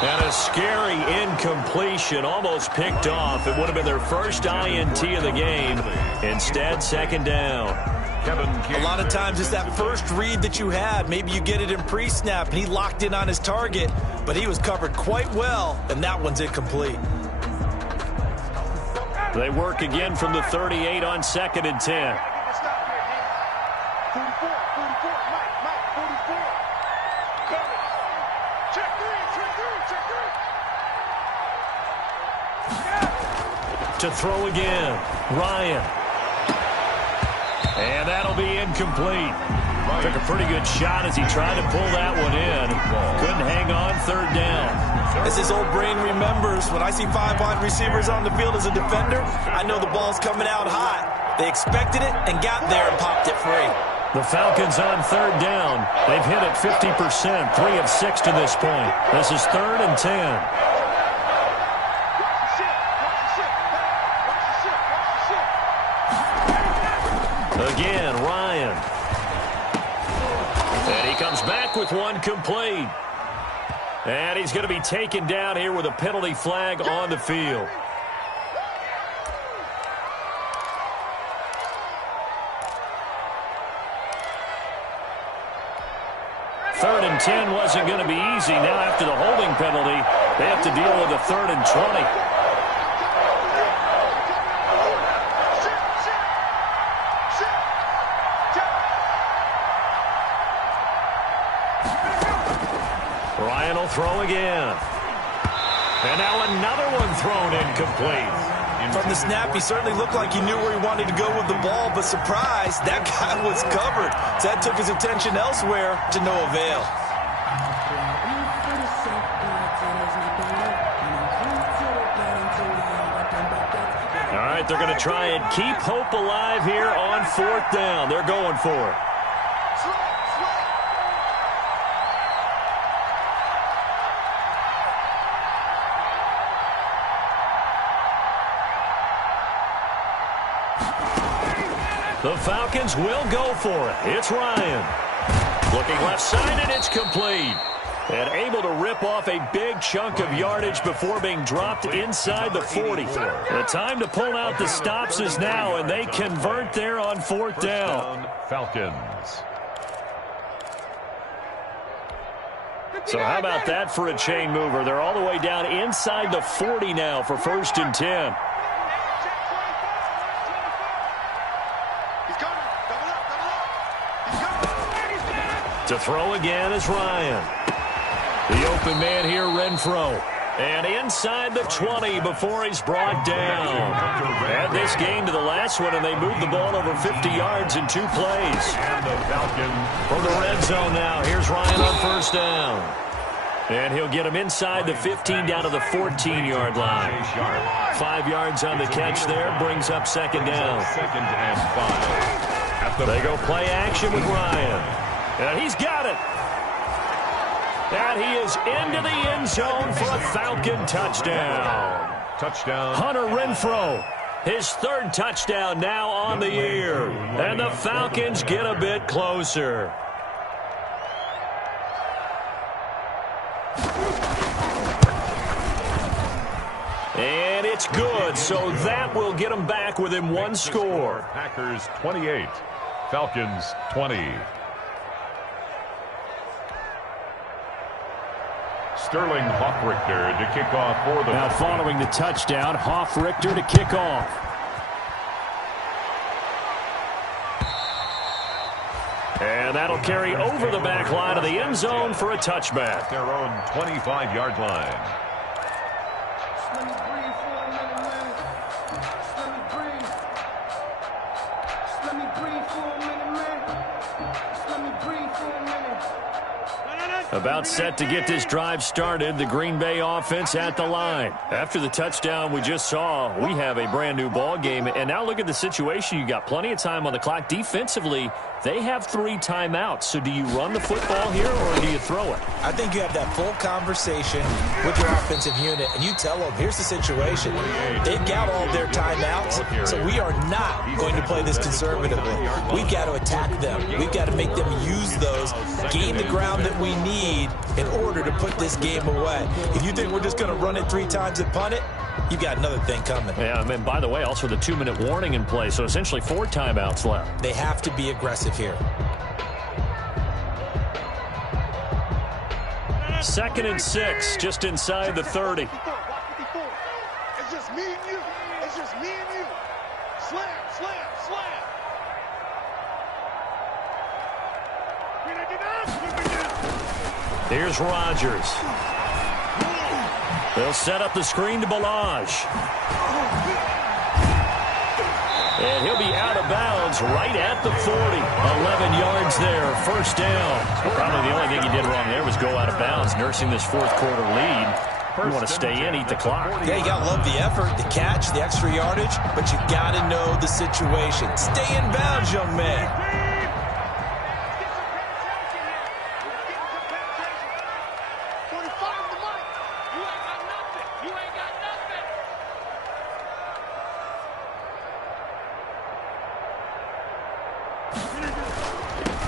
And a scary incompletion, almost picked off. It would have been their first INT of the game. Instead, 2nd down. A lot of times it's that first read that you had. Maybe you get it in pre-snap, and he locked in on his target, but he was covered quite well, and that one's incomplete. They work again from the 38 on 2nd and 10. 44, 44, Mike, 44. Check 3. To throw again, Ryan. And that'll be incomplete. Took a pretty good shot as he tried to pull that one in. Couldn't hang on 3rd down. As his old brain remembers, when I see 5 wide receivers on the field as a defender, I know the ball's coming out hot. They expected it and got there and popped it free. The Falcons on 3rd down. They've hit it 50%, 3 of 6 to this point. This is 3rd and 10. Again, Ryan. And he comes back with one complete. And he's going to be taken down here with a penalty flag on the field. Third and 10 wasn't going to be easy. Now after the holding penalty, they have to deal with a 3rd and 20. Ryan will throw again. And now another one thrown incomplete. From the snap, he certainly looked like he knew where he wanted to go with the ball, but surprise, that guy was covered. So that took his attention elsewhere to no avail. All right, they're going to try and keep hope alive here on 4th down. They're going for it. The Falcons will go for it. It's Ryan. Looking left side, and it's complete. And able to rip off a big chunk of yardage before being dropped inside the 40. The time to pull out the stops is now, and they convert there on 4th down. Falcons. So how about that for a chain mover? They're all the way down inside the 40 now for 1st and 10. To throw again is Ryan. The open man here, Renfro. And inside the 20 before he's brought down. Add this game to the last one, and they moved the ball over 50 yards in 2 plays. And the Falcons From the red zone now, here's Ryan on 1st down. And he'll get him inside the 15 down to the 14-yard line. 5 yards on the catch there, brings up second down. Second and 5. They go play action with Ryan. And he's got it. And he is into the end zone for a Falcon touchdown. Touchdown. Hunter Renfrow, his third touchdown now on the year. And the Falcons get a bit closer. And it's good, so that will get them back within one score. Packers 28, Falcons 20. Sterling Hoffrichter to kick off for the... Now following the touchdown, Hoffrichter to kick off. And that'll carry over the back line of the end zone for a touchback. Their own 25-yard line. Let me breathe for a minute, man. Just let me breathe. Just let me breathe for a minute, man. Just let me breathe for a minute. About set to get this drive started, the Green Bay offense at the line. After the touchdown we just saw, we have a brand new ball game. And now look at the situation. You got plenty of time on the clock. Defensively, they have 3 timeouts. So do you run the football here or do you throw it? I think you have that full conversation with your offensive unit, and you tell them, here's the situation. They've got all their timeouts, so we are not going to play this conservatively. We've got to attack them. We've got to make them use those, gain the ground that we need in order to put this game away. If you think we're just going to run it 3 times and punt it, you got another thing coming. Yeah, I mean, by the way, also the 2-minute warning in play, so essentially 4 timeouts left. They have to be aggressive here. 2nd and 6, just inside the 30. It's just me and you. It's just me and you. Slam, slam, slam. Here's Rodgers. They'll set up the screen to Balaj. And he'll be out of bounds right at the 40. 11 yards there, first down. Probably the only thing he did wrong there was go out of bounds, nursing this fourth-quarter lead. You want to stay in, eat the clock. Yeah, you got to love the effort, the catch, the extra yardage, but you got to know the situation. Stay in bounds, young man.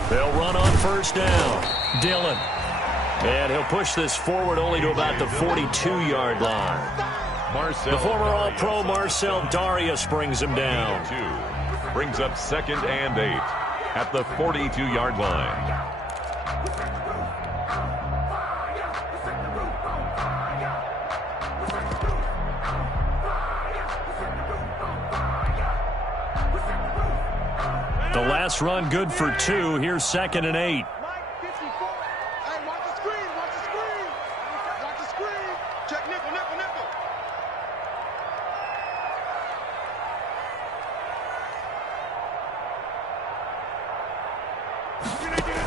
They'll run on first down. Dillon. And he'll push this forward only to about the 42-yard line. The former All-Pro Marcel Darius brings him down. Brings up 2nd and 8 at the 42-yard line. The last run good for 2. Here's 2nd and 8.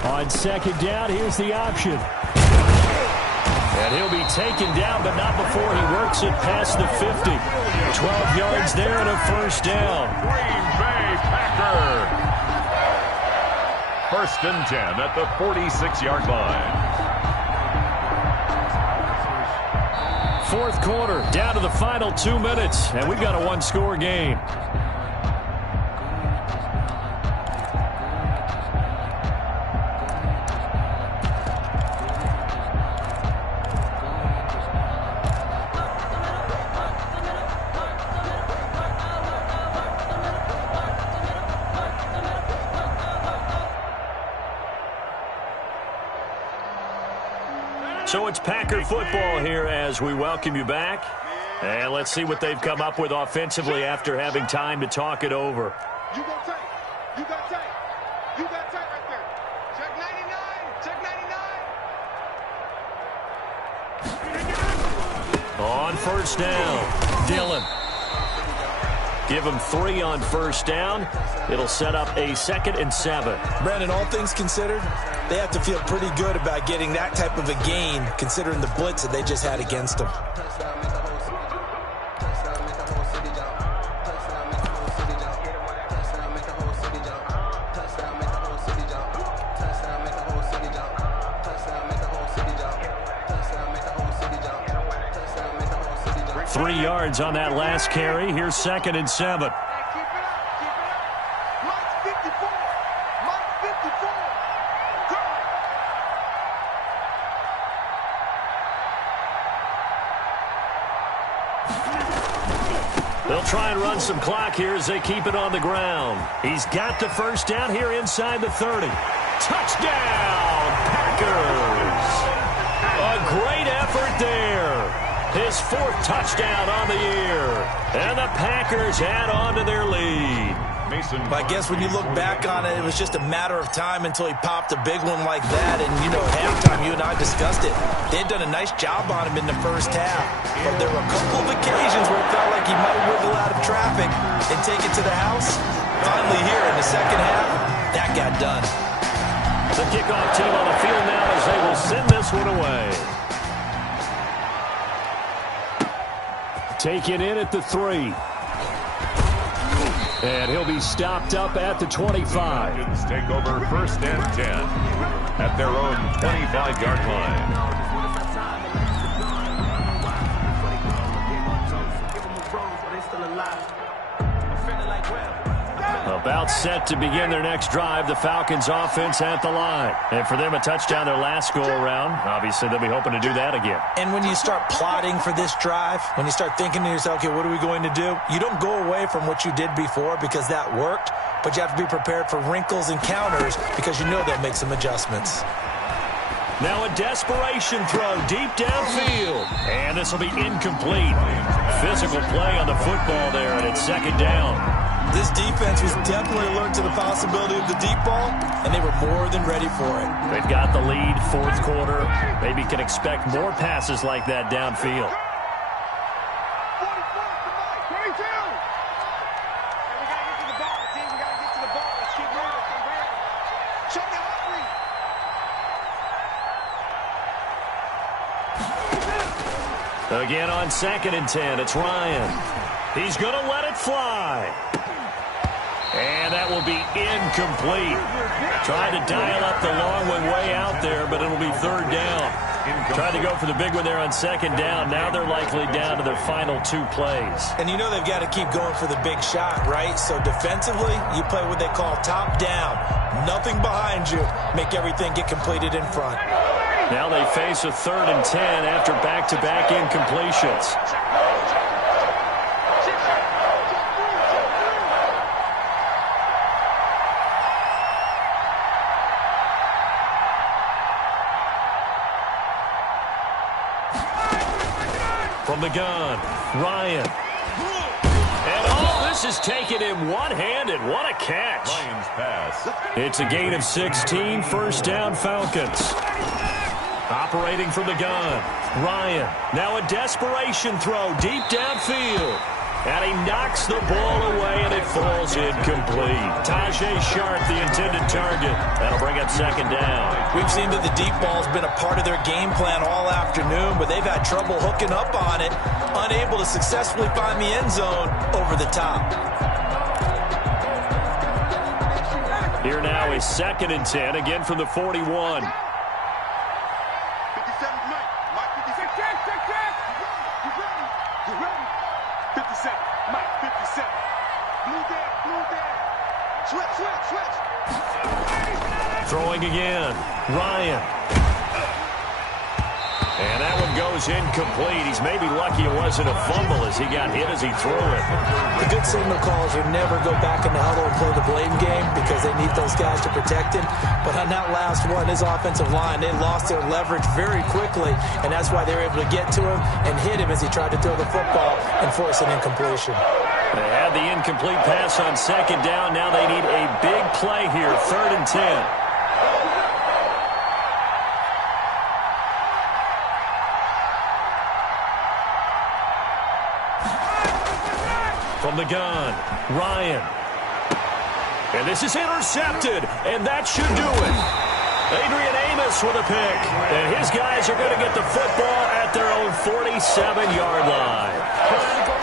On 2nd down, here's the option. And he'll be taken down, but not before he works it past the 50. 12 yards there and a first down. Green Bay Packer. 1st and 10 at the 46-yard line. 4th quarter, down to the final 2 minutes, and we've got a 1-score game. So it's Packer football here as we welcome you back. And let's see what they've come up with offensively after having time to talk it over. You got tape. You got tape. You got tape right there. Check 99. Check 99. On first down, Dillon. Give them 3 on first down. It'll set up a 2nd and 7. Brandon, all things considered, they have to feel pretty good about getting that type of a gain, considering the blitz that they just had against them. Three yards on that last carry. Here's 2nd and 7. They'll try and run some clock here as they keep it on the ground. He's got the first down here inside the 30. Touchdown, Packers! A great effort there. His 4th touchdown on the year. And the Packers add on to their lead. I guess when you look back on it, it was just a matter of time until he popped a big one like that. And, you know, at halftime, you and I discussed it. They'd done a nice job on him in the first half. But there were a couple of occasions where it felt like he might wiggle out of traffic and take it to the house. Finally here in the second half, that got done. The kickoff team on the field now as they will send this one away. Taken in at the 3. And he'll be stopped up at the 25. Take over 1st and 10 at their own 25-yard line. About set to begin their next drive. The Falcons offense at the line. And for them, a touchdown their last go-around. Obviously, they'll be hoping to do that again. And when you start plotting for this drive, when you start thinking to yourself, okay, what are we going to do? You don't go away from what you did before because that worked, but you have to be prepared for wrinkles and counters because you know they'll make some adjustments. Now a desperation throw deep downfield. And this will be incomplete. Physical play on the football there, and it's 2nd down. This defense was definitely alert to the possibility of the deep ball, and they were more than ready for it. They've got the lead, 4th quarter. Maybe can expect more passes like that downfield. Again on 2nd and 10, it's Ryan. He's going to let it fly. And that will be incomplete. Trying to dial up the long one way out there, but it'll be 3rd down. Trying to go for the big one there on 2nd down. Now they're likely down to their final 2 plays. And you know they've got to keep going for the big shot, right? So defensively, you play what they call top down. Nothing behind you. Make everything get completed in front. Now they face a 3rd and 10 after back-to-back incompletions. From the gun, Ryan. And all this is taken in one-handed. What a catch. Lions pass. It's a gain of 16, 1st down Falcons. Operating from the gun, Ryan. Now a desperation throw deep downfield. And he knocks the ball away, and it falls incomplete. Tajay Sharp, the intended target. That'll bring up 2nd down. We've seen that the deep ball's been a part of their game plan all afternoon, but they've had trouble hooking up on it, unable to successfully find the end zone over the top. Here now is 2nd and 10, again from the 41. Throwing again, Ryan. And that one goes incomplete. He's maybe lucky it wasn't a fumble as he got hit as he threw it. The good signal calls are never go back in the huddle and play the blame game because they need those guys to protect him. But on that last one, his offensive line, they lost their leverage very quickly, and that's why they were able to get to him and hit him as he tried to throw the football and force an incompletion. They had the incomplete pass on 2nd down. Now they need a big play here, 3rd and 10. From the gun, Ryan. And this is intercepted, and that should do it. Adrian Amos with a pick, and his guys are going to get the football at their own 47-yard line.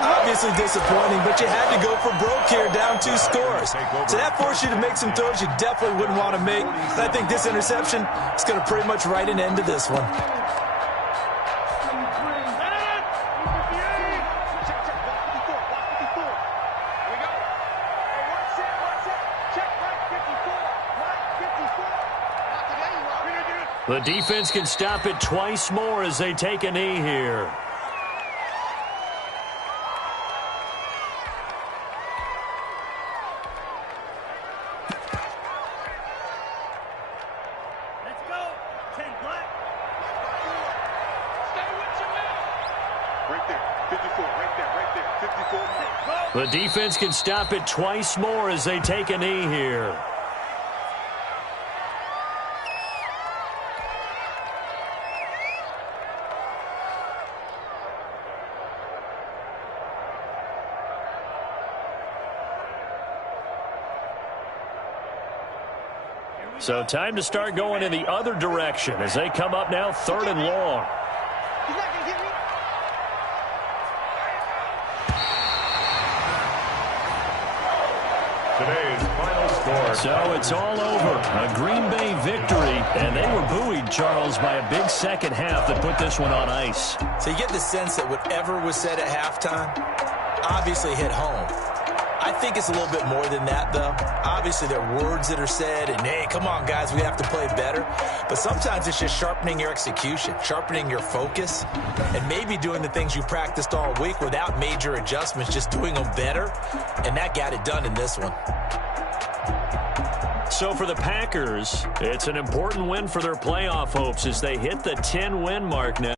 Obviously disappointing, but you had to go for broke here, down 2 scores. So that forced you to make some throws you definitely wouldn't want to make. And I think this interception is going to pretty much write an end to this one. The defense can stop it twice more as they take a knee here. Let's go. 10 black. Stay with your man. Right there. 54. Right there. 54. The defense can stop it twice more as they take a knee here. So time to start going in the other direction as they come up now 3rd and long. He's not going to get me. Today's final score. So it's all over. A Green Bay victory, and they were buoyed, Charles, by a big second half that put this one on ice. So you get the sense that whatever was said at halftime obviously hit home. I think it's a little bit more than that, though. Obviously, there are words that are said, and, hey, come on, guys, we have to play better. But sometimes it's just sharpening your execution, sharpening your focus, and maybe doing the things you practiced all week without major adjustments, just doing them better, and that got it done in this one. So for the Packers, it's an important win for their playoff hopes as they hit the 10-win mark now.